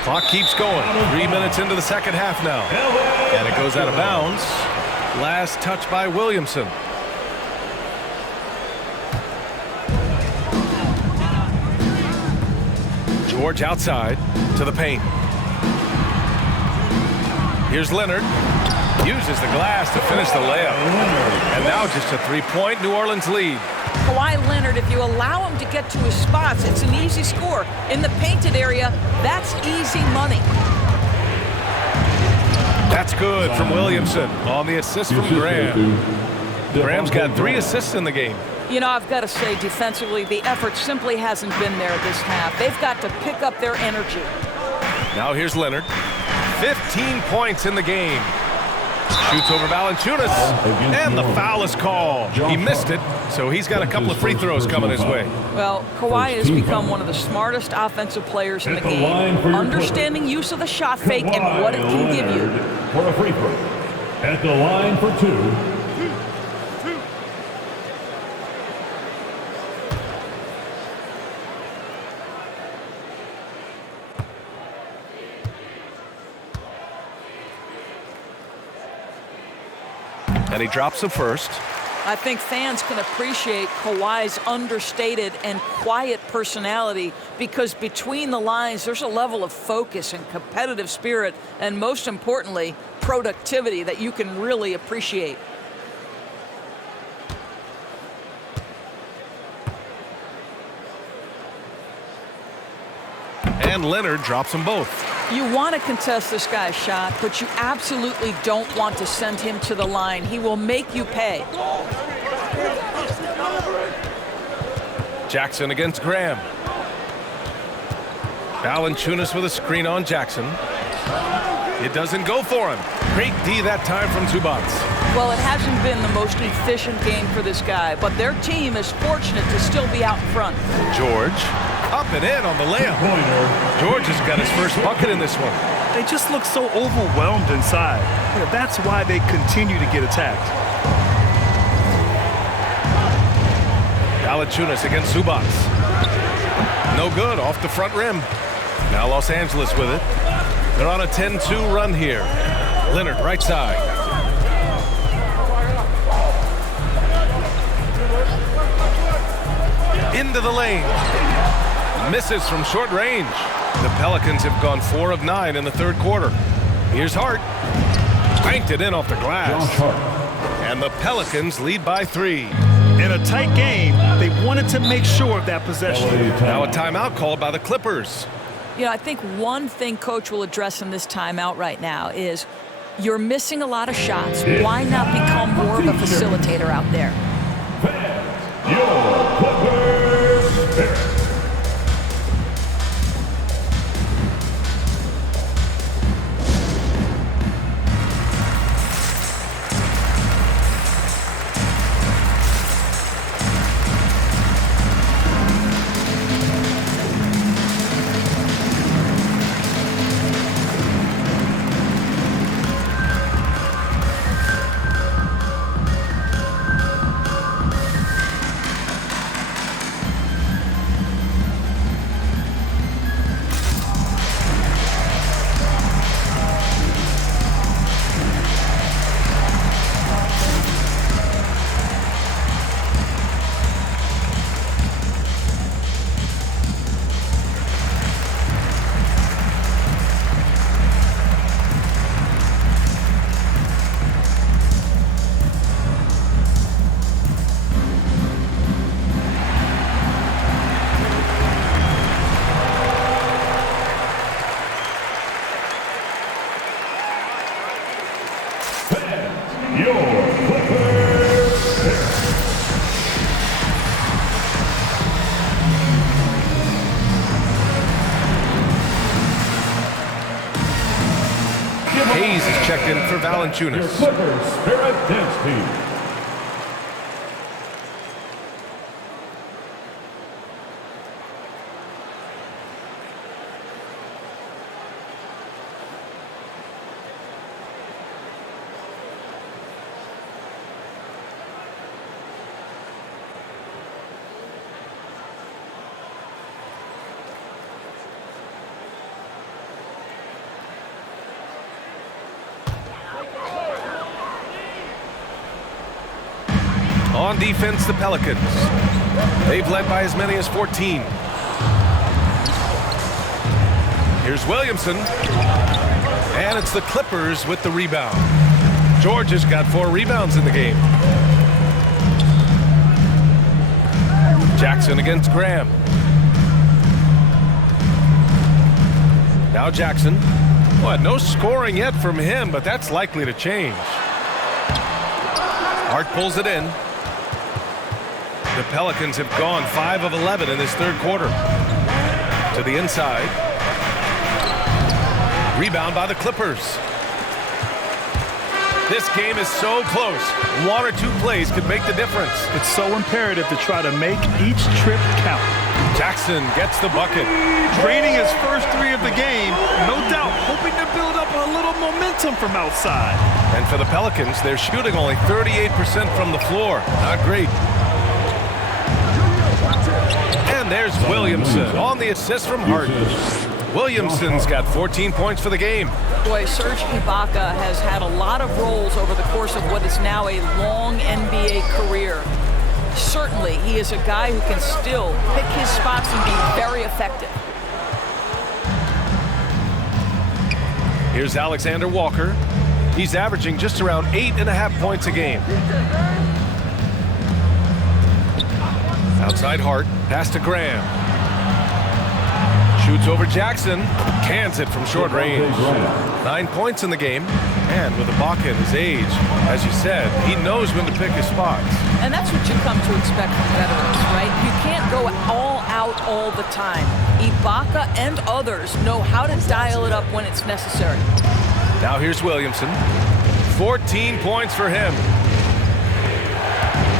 Clock keeps going. 3 minutes into the second half now. And it goes out of bounds. Last touch by Williamson. George outside to the paint. Here's Leonard. Uses the glass to finish the layup. And now just a three-point New Orleans lead. Kawhi Leonard, if you allow him to get to his spots, it's an easy score. In the painted area, that's easy money. That's good from Williamson on the assist from Graham. Graham's got 3 assists in the game. You know, I've got to say, defensively, the effort simply hasn't been there this half. They've got to pick up their energy. Now here's Leonard. 15 points in the game. Shoots over Valanciunas, and the foul is called. He missed it, so he's got a couple of free throws coming his way. Well, Kawhi has become one of the smartest offensive players in the game, understanding use of the shot fake and what it can give you. For a free throw. At the line for 2. And he drops the first. I think fans can appreciate Kawhi's understated and quiet personality because between the lines, there's a level of focus and competitive spirit, and most importantly, productivity that you can really appreciate. And Leonard drops them both. You want to contest this guy's shot, but you absolutely don't want to send him to the line. He will make you pay. Jackson against Graham. Valanciunas with a screen on Jackson. It doesn't go for him. Great D that time from Zubac. Well, it hasn't been the most efficient game for this guy, but their team is fortunate to still be out in front. George up and in on the layup. George has got his first bucket in this one. They just look so overwhelmed inside. That's why they continue to get attacked. Valanciunas against Zubac. No good, off the front rim. Now Los Angeles with it. They're on a 10-2 run here. Leonard right side. Into the lane. Misses from short range. The Pelicans have gone 4 of 9 in the third quarter. Here's Hart. Banked it in off the glass. And the Pelicans lead by 3. In a tight game, they wanted to make sure of that possession. Now a timeout called by the Clippers. You know, I think one thing Coach will address in this timeout right now is you're missing a lot of shots. Why not become more of a facilitator out there? Your Clippers Spirit. checked in for Your Valanciunas. Clippers Spirit Dance Team. On defense, the Pelicans. They've led by as many as 14. Here's Williamson. And it's the Clippers with the rebound. George has got 4 rebounds in the game. Jackson against Graham. Now Jackson. Well, no scoring yet from him, but that's likely to change. Hart pulls it in. The Pelicans have gone 5 of 11 in this third quarter. To the inside. Rebound by the Clippers. This game is so close. 1 or 2 plays could make the difference. It's so imperative to try to make each trip count. Jackson gets the bucket. Draining his first 3 of the game, no doubt hoping to build up a little momentum from outside. And for the Pelicans, they're shooting only 38% from the floor. Not great. And there's Williamson on the assist from Hart. Williamson's got 14 points for the game. Boy, Serge Ibaka has had a lot of roles over the course of what is now a long NBA career. Certainly, he is a guy who can still pick his spots and be very effective. Here's Alexander Walker. He's averaging just around 8.5 points a game. Outside Hart, pass to Graham. Shoots over Jackson, cans it from short range. 9 points in the game, and with Ibaka at his age, as you said, he knows when to pick his spots. And that's what you come to expect from veterans, right? You can't go all out all the time. Ibaka and others know how to dial it up when it's necessary. Now here's Williamson. 14 points for him.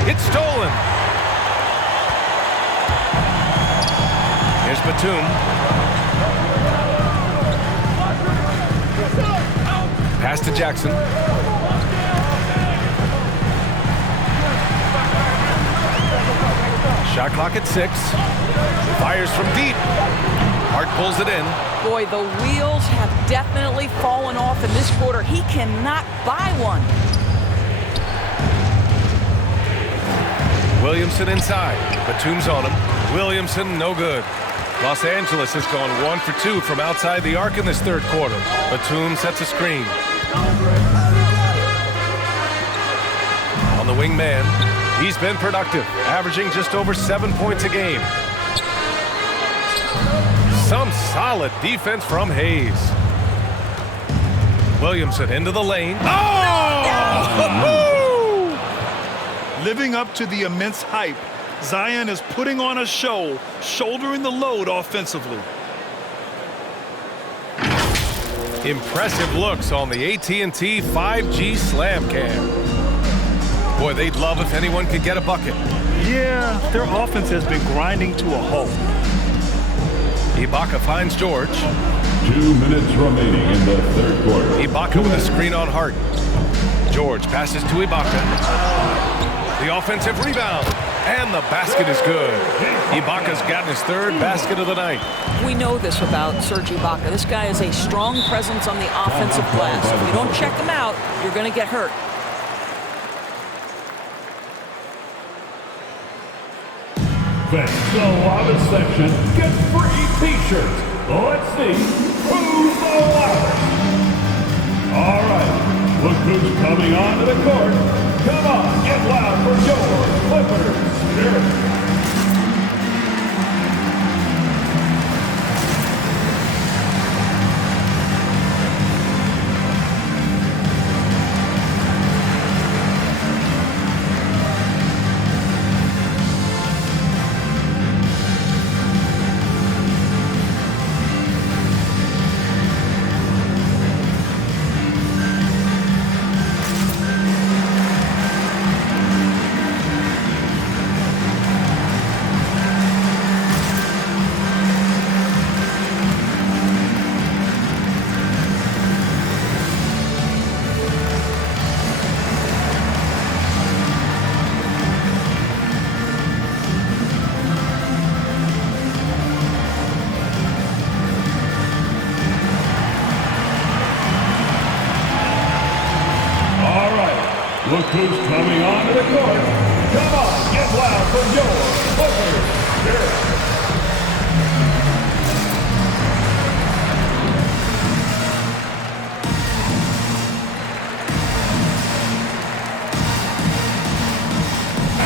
It's stolen. Here's Batum. Pass to Jackson. Shot clock at 6. Fires from deep. Hart pulls it in. Boy, the wheels have definitely fallen off in this quarter. He cannot buy one. Williamson inside. Batum's on him. Williamson, no good. Los Angeles has gone 1 for 2 from outside the arc in this third quarter. Batum sets a screen. On the wing man, he's been productive, averaging just over 7 points a game. Some solid defense from Hayes. Williamson into the lane. Oh! Living up to the immense hype, Zion is putting on a show, shouldering the load offensively. Impressive looks on the AT&T 5G Slam Cam. Boy, they'd love if anyone could get a bucket. Yeah, their offense has been grinding to a halt. Ibaka finds George. 2 minutes remaining in the third quarter. Ibaka with a screen on Hart. George passes to Ibaka. The offensive rebound. And the basket is good. Ibaka's gotten his 3rd basket of the night. We know this about Serge Ibaka. This guy is a strong presence on the offensive glass. If you don't check him out, you're going to get hurt. Fans the loudest section get free t-shirts. Let's see who's the loudest. All right, look who's coming onto the court. Come on, get loud for your Clippers Spirit. who's coming onto the court. Come on, get loud for your Clippers.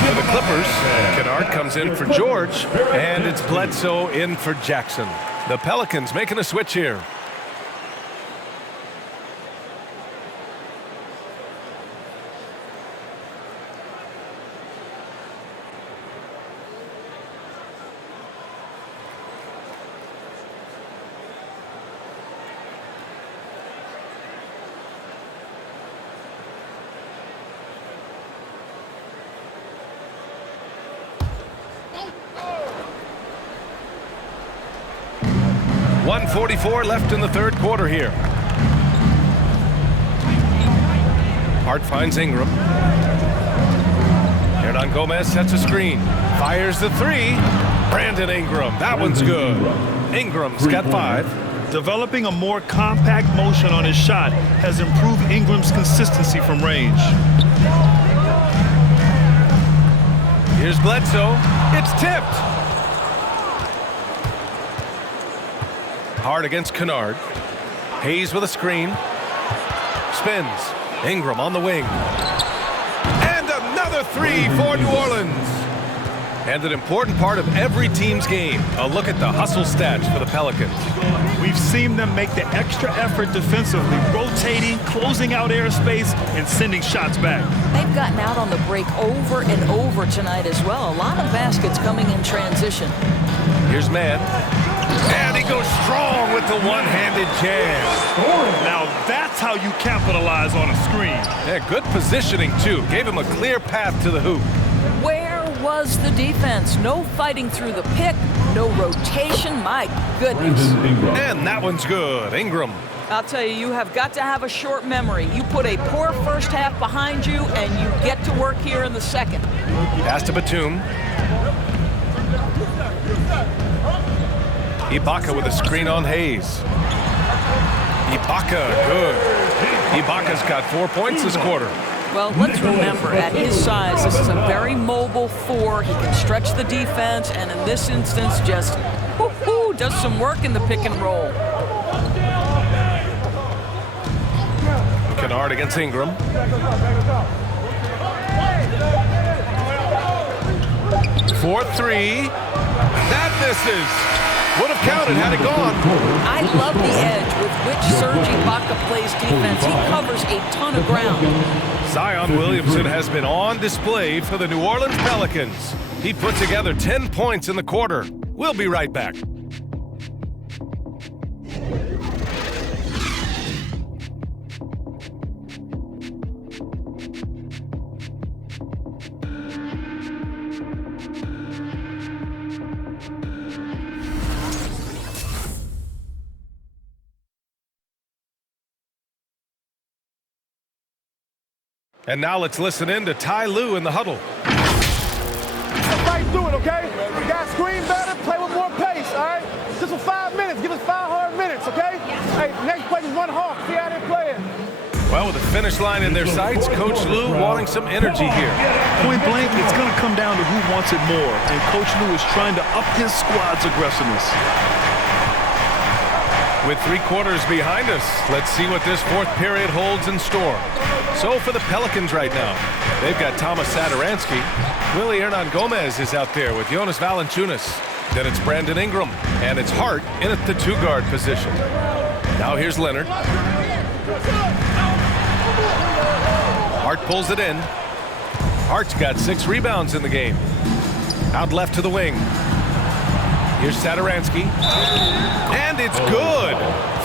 For the Clippers, Kennard comes in for George, and it's Bledsoe in for Jackson. The Pelicans making a switch here. .144 left in the third quarter here. Hart finds Ingram. Hernan Gomez sets a screen. Fires the three. Brandon Ingram. That one's good. Ingram's got 5. Developing a more compact motion on his shot has improved Ingram's consistency from range. Here's Bledsoe. It's tipped. Hard against Kennard. Hayes with a screen. Spins. Ingram on the wing. And another 3 for New Orleans. And an important part of every team's game. A look at the hustle stats for the Pelicans. We've seen them make the extra effort defensively, rotating, closing out airspace, and sending shots back. They've gotten out on the break over and over tonight as well. A lot of baskets coming in transition. Here's Mann. And he goes strong with the one-handed jam. Now that's how you capitalize on a screen. Yeah, good positioning, too. Gave him a clear path to the hoop. Where was the defense? No fighting through the pick, no rotation. My goodness. And that one's good. Ingram. I'll tell you, you have got to have a short memory. You put a poor first half behind you, and you get to work here in the second. Pass to Batum. Ibaka with a screen on Hayes. Ibaka, good. Ibaka's got 4 points this quarter. Well, let's remember, at his size, this is a very mobile 4. He can stretch the defense, and in this instance, just does some work in the pick and roll. Kennard against Ingram. For 3. That misses. Would have counted had it gone. I love the edge with which Serge Ibaka plays defense. He covers a ton of ground. Zion Williamson has been on display for the New Orleans Pelicans. He put together 10 points in the quarter. We'll be right back. And now let's listen in to Ty Lue in the huddle. Fight through it, okay? You guys scream better, play with more pace, all right? Just for 5 minutes. Give us 5 hard minutes, okay? Hey, next play is 1 hawk. See how they're playing. Well, with the finish line in their sights, Coach Lue wanting some energy here. Point blank, it's going to come down to who wants it more, and Coach Lue is trying to up his squad's aggressiveness. With 3 quarters behind us, let's see what this 4th period holds in store. So for the Pelicans right now, they've got Thomas Satoransky. Willie Hernan-Gomez is out there with Jonas Valanciunas. Then it's Brandon Ingram, and it's Hart in at the 2-guard position. Now here's Leonard. Hart pulls it in. Hart's got 6 rebounds in the game. Out left to the wing. Here's Satoransky. And it's good.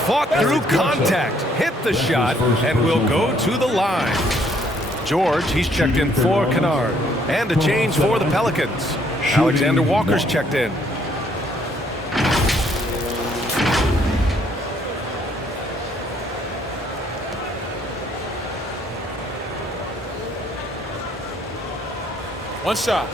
Fought through contact. Hit the shot and will go to the line. George, he's checked in for Kennard. And a change for the Pelicans. Alexander Walker's checked in. One shot.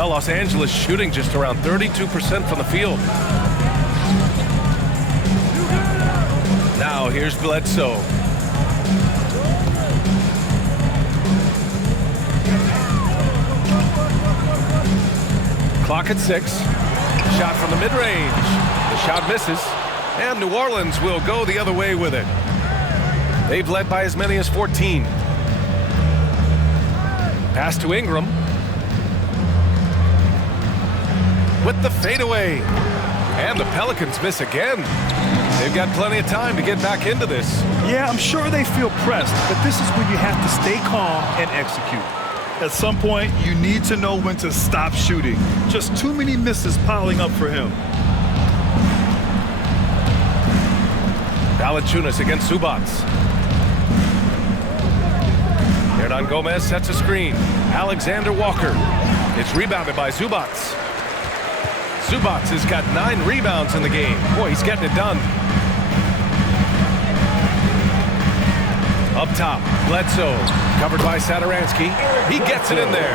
Well, Los Angeles shooting just around 32% from the field. Now here's Bledsoe. Clock at 6. Shot from the mid-range. The shot misses. And New Orleans will go the other way with it. They've led by as many as 14. Pass to Ingram. With the fadeaway. And the Pelicans miss again. They've got plenty of time to get back into this. Yeah, I'm sure they feel pressed, but this is when you have to stay calm and execute. At some point, you need to know when to stop shooting. Just too many misses piling up for him. Valanciunas against Zubats. Hernan Gomez sets a screen. Alexander Walker. It's rebounded by Zubats. Zubats has got 9 rebounds in the game. Boy, he's getting it done. Up top, Bledsoe, covered by Satoransky. He gets it in there.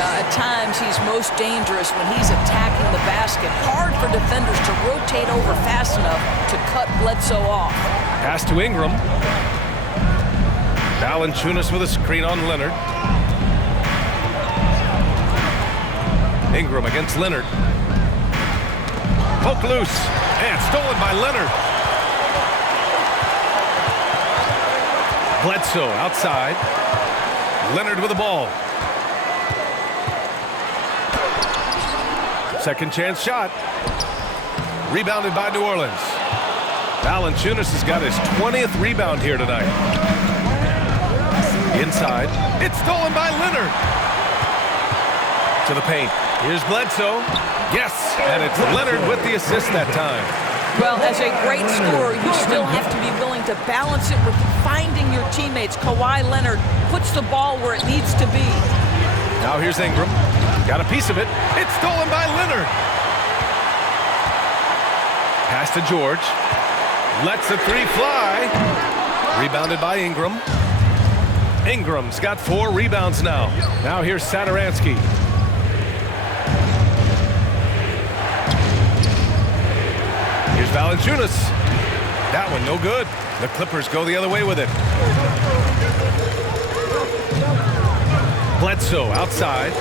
At times, he's most dangerous when he's attacking the basket. Hard for defenders to rotate over fast enough to cut Bledsoe off. Pass to Ingram. Valanciunas with a screen on Leonard. Ingram against Leonard. Poke loose, and stolen by Leonard. Bledsoe outside. Leonard with the ball. Second chance shot. Rebounded by New Orleans. Valanciunas has got his 20th rebound here tonight. Inside. It's stolen by Leonard. To the paint. Here's Bledsoe. Yes, and it's Leonard with the assist that time. Well, as a great scorer, you still have to be willing to balance it with finding your teammates. Kawhi Leonard puts the ball where it needs to be. Now here's Ingram. Got a piece of it. It's stolen by Leonard. Pass to George. Lets the 3 fly. Rebounded by Ingram. Ingram's got 4 rebounds now. Now here's Satoransky. Here's Valanciunas. That one no good. The Clippers go the other way with it. Bledsoe outside.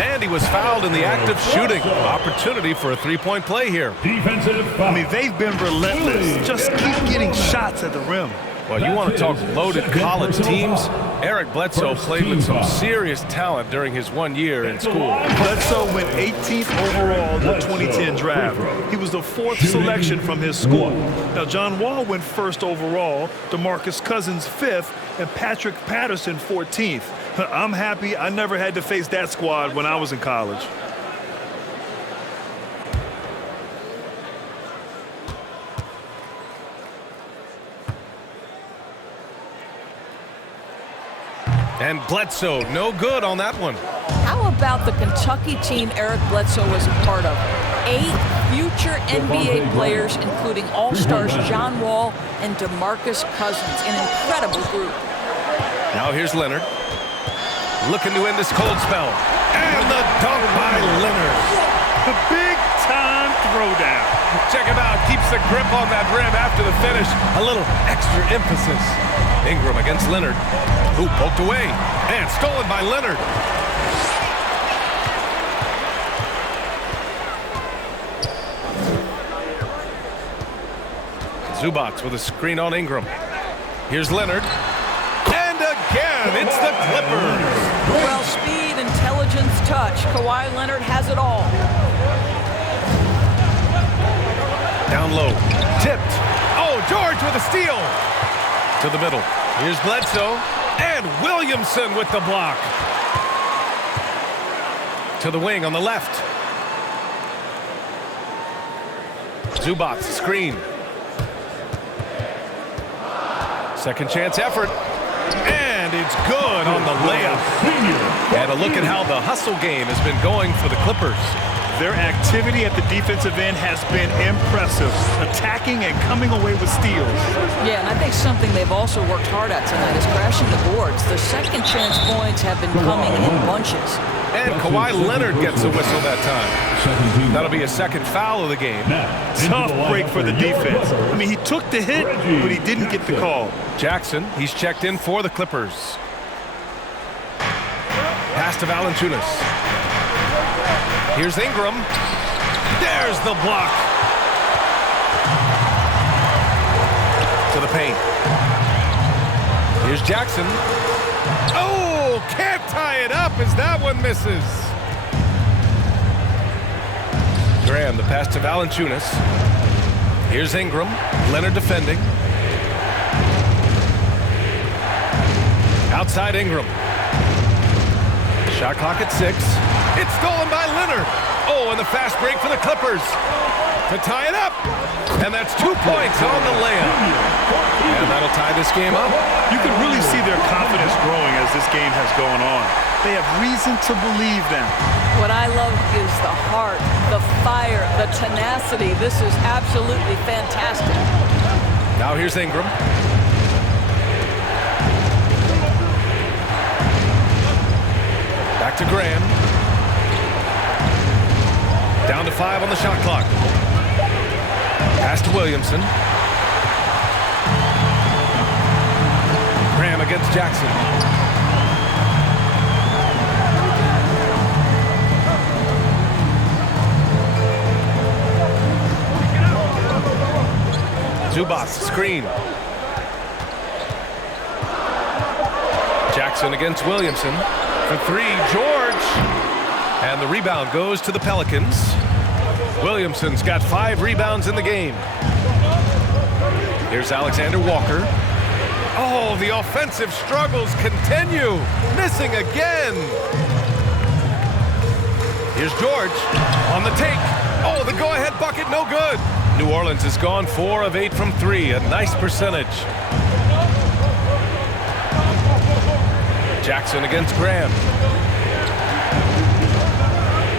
And he was fouled in the act of shooting. Opportunity for a 3-point play here. Defensive foul. I mean, they've been relentless. Just keep getting shots at the rim. Well, you want to talk loaded college teams? Eric Bledsoe played with some serious talent during his 1 year in school. Bledsoe went 18th overall in the 2010 draft. He was the 4th selection from his school. Now, John Wall went 1st overall, DeMarcus Cousins 5th, and Patrick Patterson 14th. I'm happy I never had to face that squad when I was in college. And Bledsoe, no good on that one. How about the Kentucky team Eric Bledsoe was a part of? 8 future NBA players, including All-Stars John Wall and DeMarcus Cousins. An incredible group. Now here's Leonard. Looking to end this cold spell. And the dunk by Leonard. The big-time throwdown. Check him out. Keeps the grip on that rim after the finish. A little extra emphasis. Ingram against Leonard. Who poked away. And stolen by Leonard. Zubats with a screen on Ingram. Here's Leonard. And again, it's the Clippers. Well, speed, intelligence, touch. Kawhi Leonard has it all. Down low. Tipped. Oh, George with a steal. To the middle. Here's Bledsoe. And Williamson with the block. To the wing on the left. Zubats screen. Second chance effort. And it's good on the layup. And a look at how the hustle game has been going for the Clippers. Their activity at the defensive end has been impressive, attacking and coming away with steals. Yeah, and I think something they've also worked hard at tonight is crashing the boards. The second chance points have been coming in bunches. And Kawhi Leonard gets a whistle that time. That'll be a second foul of the game. Tough break for the defense. I mean, he took the hit, but he didn't get the call. Jackson, he's checked in for the Clippers. Pass to Valanciunas. Here's Ingram. There's the block. To the paint. Here's Jackson. Oh, can't tie it up as that one misses. Graham, the pass to Valanciunas. Here's Ingram. Leonard defending. Outside Ingram. Shot clock at 6. It's stolen by Leonard. Oh, and the fast break for the Clippers to tie it up. And that's 2 points on the layup. And that'll tie this game up. You can really see their confidence growing as this game has gone on. They have reason to believe that. What I love is the heart, the fire, the tenacity. This is absolutely fantastic. Now here's Ingram. Back to Graham. Down to 5 on the shot clock. Pass to Williamson. Graham against Jackson. Zubac screen. Jackson against Williamson. For 3, George. And the rebound goes to the Pelicans. Williamson's got 5 rebounds in the game. Here's Alexander Walker. Oh, the offensive struggles continue. Missing again. Here's George on the take. Oh, the go-ahead bucket, no good. New Orleans has gone 4 of 8 from 3, a nice percentage. Jackson against Graham.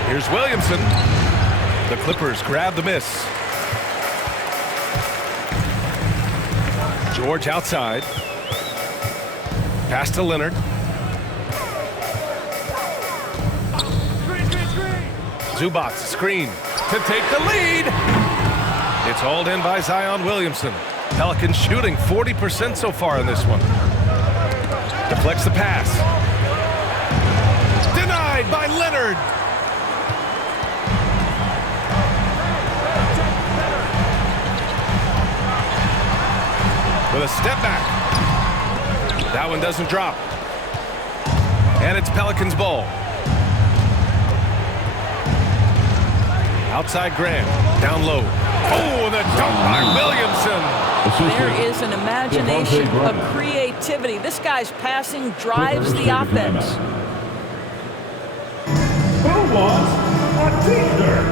Here's Williamson. The Clippers grab the miss. George outside. Pass to Leonard. Zubac screen to take the lead. It's hauled in by Zion Williamson. Pelicans shooting 40% so far in this one. Deflects the pass. Denied by Leonard. With a step back. That one doesn't drop. And it's Pelicans ball. Outside Graham. Down low. Oh, the dunk by Williamson. There is an imagination, a creativity. This guy's passing drives the offense. Who wants a t-shirt?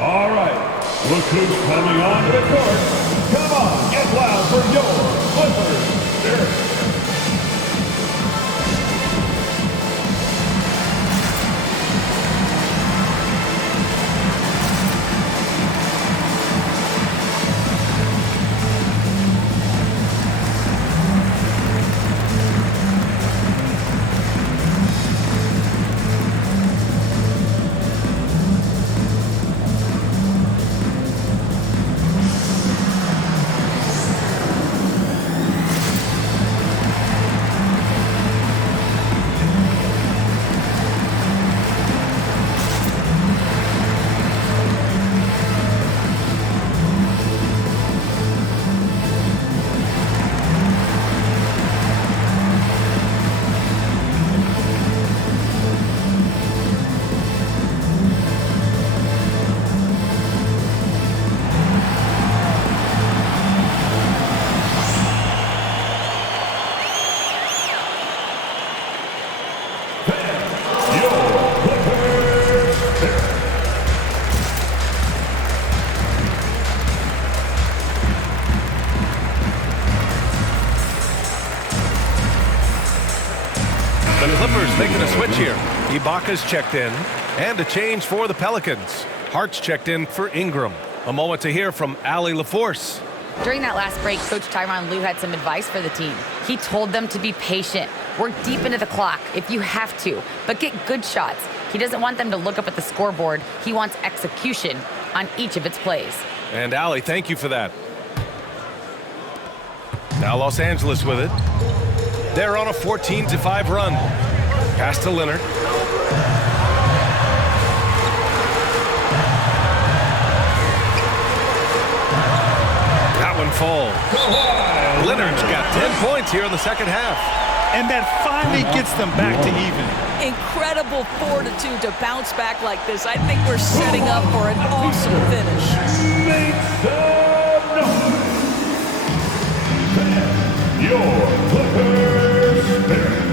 All right, look who's coming onto the court. Come on, get loud for your Clippers. Dirk. The Clippers making a switch here. Ibaka's checked in. And a change for the Pelicans. Hart's checked in for Ingram. A moment to hear from Allie LaForce. During that last break, Coach Tyronn Lue had some advice for the team. He told them to be patient, work deep into the clock if you have to, but get good shots. He doesn't want them to look up at the scoreboard. He wants execution on each of its plays. And Allie, thank you for that. Now Los Angeles with it. They're on a 14-5 run. Pass to Leonard. That one falls. Leonard's got 10 points here in the second half. And that finally gets them back to even. Incredible fortitude to bounce back like this. I think we're setting up for an awesome finish. Make some noise. Your Clippers Spirit.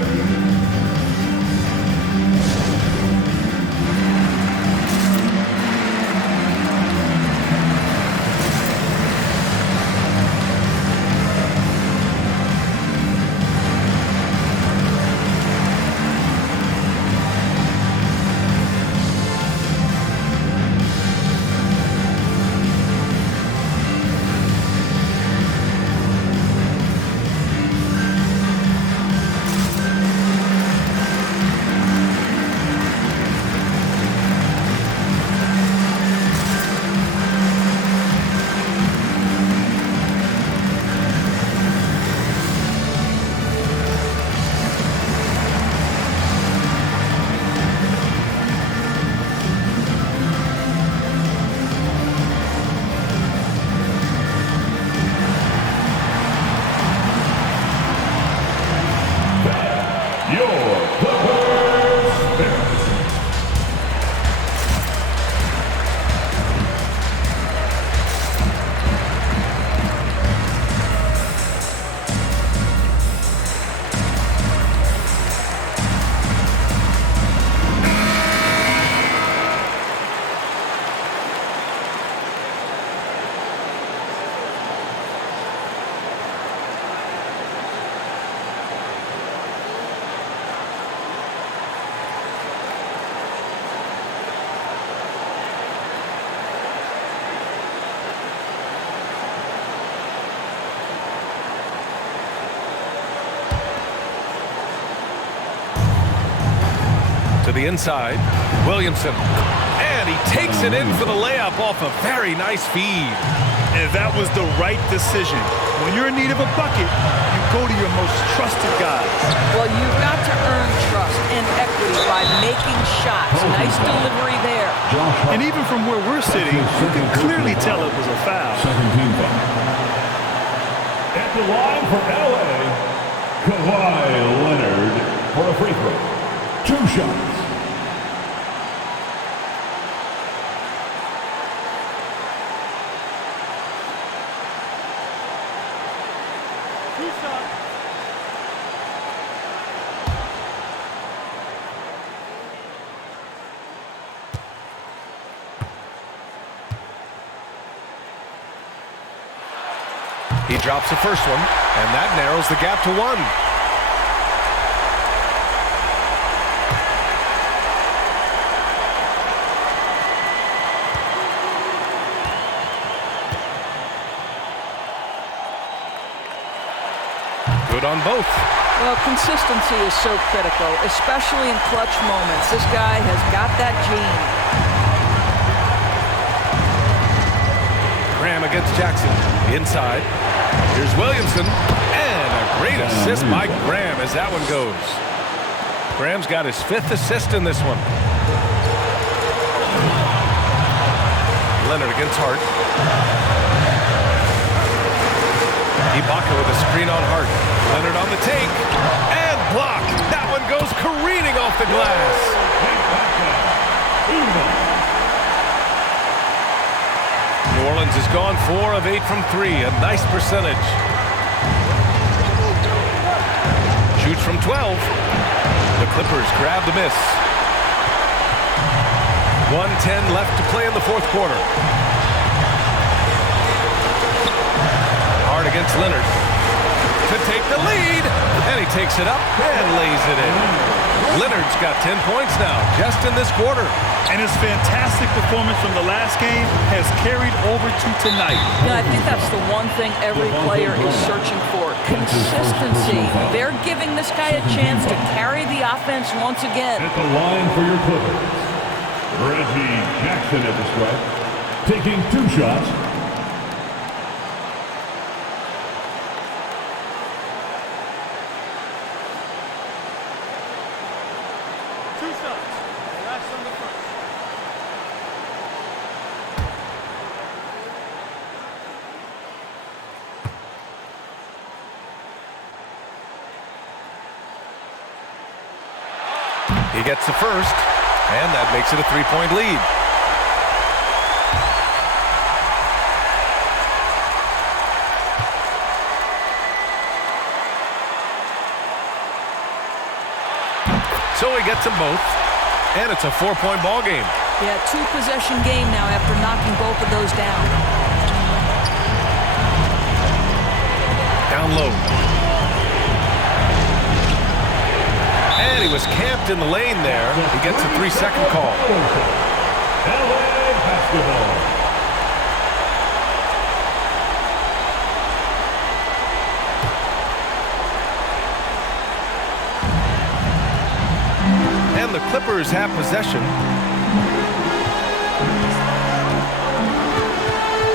To the inside, Williamson. And he takes it in for the layup off a very nice feed. And that was the right decision. When you're in need of a bucket, you go to your most trusted guys. Well, you've got to earn trust and equity by making shots. Nice delivery there. And even from where we're sitting, you can clearly tell it was a foul. 17 foul. At the line for LA, Kawhi Leonard for a free throw. 2 shots. He drops the first one, and that narrows the gap to 1. Good on both. Well, consistency is so critical, especially in clutch moments. This guy has got that gene. Graham against Jackson. Inside. Here's Williamson. And a great assist by Graham as that one goes. Graham's got his 5th assist in this one. Leonard against Hart. Ibaka with a screen on Hart. Leonard on the take. And blocked. That one goes careening off the glass. New Orleans has gone 4 of 8 from 3. A nice percentage. Shoots from 12. The Clippers grab the miss. 1:10 left to play in the 4th quarter. Hart against Leonard to take the lead, and he takes it up and lays it in. Leonard's got 10 points now, just in this quarter. And his fantastic performance from the last game has carried over to tonight. Yeah, I think that's the one thing every player is searching for, consistency. They're giving this guy a chance to carry the offense once again. At the line for your Clippers, Reggie Jackson at the stripe, taking 2 shots. He gets the first, and that makes it a 3-point lead. So he gets them both, and it's a 4-point ball game. Yeah, 2-possession game now after knocking both of those down. Down low. And he was camped in the lane there. He gets a 3-second call. LA basketball. And the Clippers have possession.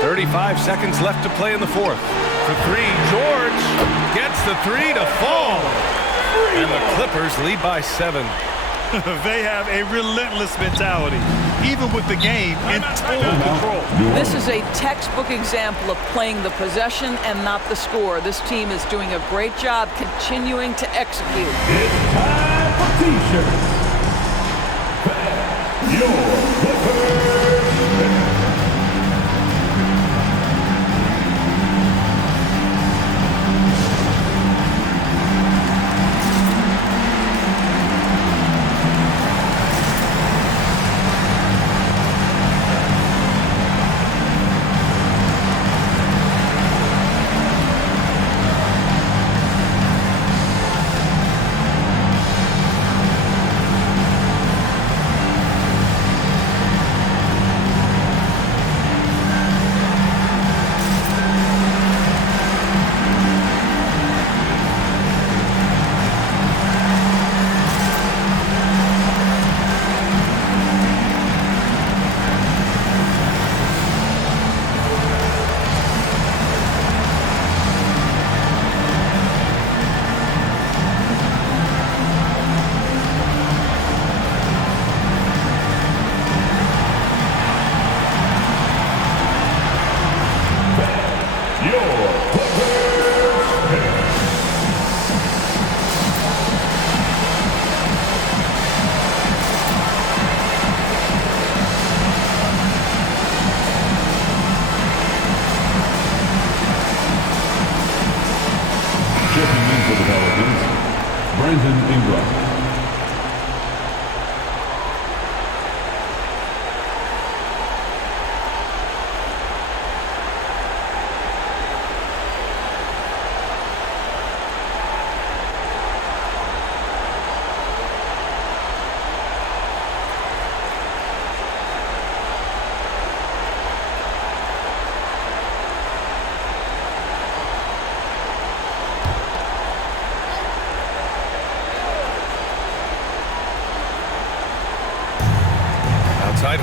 35 seconds left to play in the fourth. For 3, George gets the 3 to fall. And the Clippers lead by 7. They have a relentless mentality, even with the game in total control. This is a textbook example of playing the possession and not the score. This team is doing a great job continuing to execute. It's time for T-shirts. Your Clippers.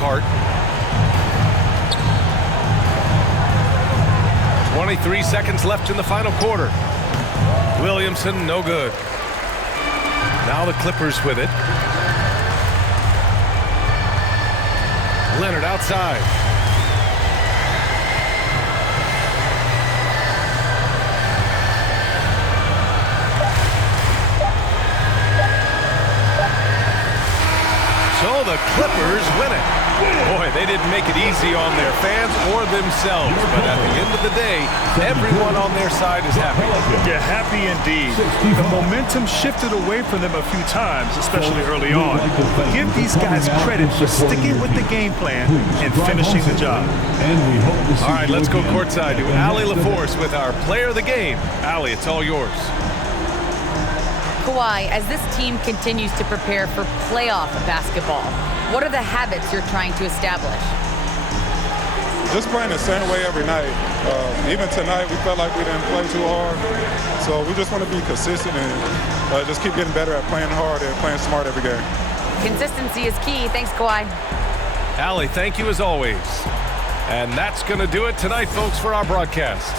Hart. 23 seconds left in the final quarter. Williamson, no good. Now the Clippers with it. Leonard outside. So the Clippers win it. Boy, they didn't make it easy on their fans or themselves, but at the end of the day, everyone on their side is happy. Yeah, happy indeed. The momentum shifted away from them a few times, especially early on. Give these guys credit for sticking with the game plan and finishing the job. All right, let's go courtside to Allie LaForce with our player of the game. Allie, it's all yours. Kawhi, as this team continues to prepare for playoff basketball, what are the habits you're trying to establish? Just playing the same way every night. Even tonight, we felt like we didn't play too hard. So we just want to be consistent and just keep getting better at playing hard and playing smart every game. Consistency is key. Thanks, Kawhi. Allie, thank you as always. And that's going to do it tonight, folks, for our broadcast.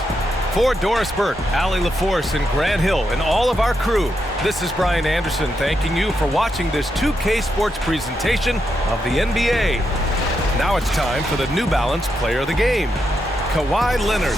For Doris Burke, Allie LaForce, and Grant Hill, and all of our crew, this is Brian Anderson thanking you for watching this 2K Sports presentation of the NBA. Now it's time for the New Balance Player of the Game, Kawhi Leonard.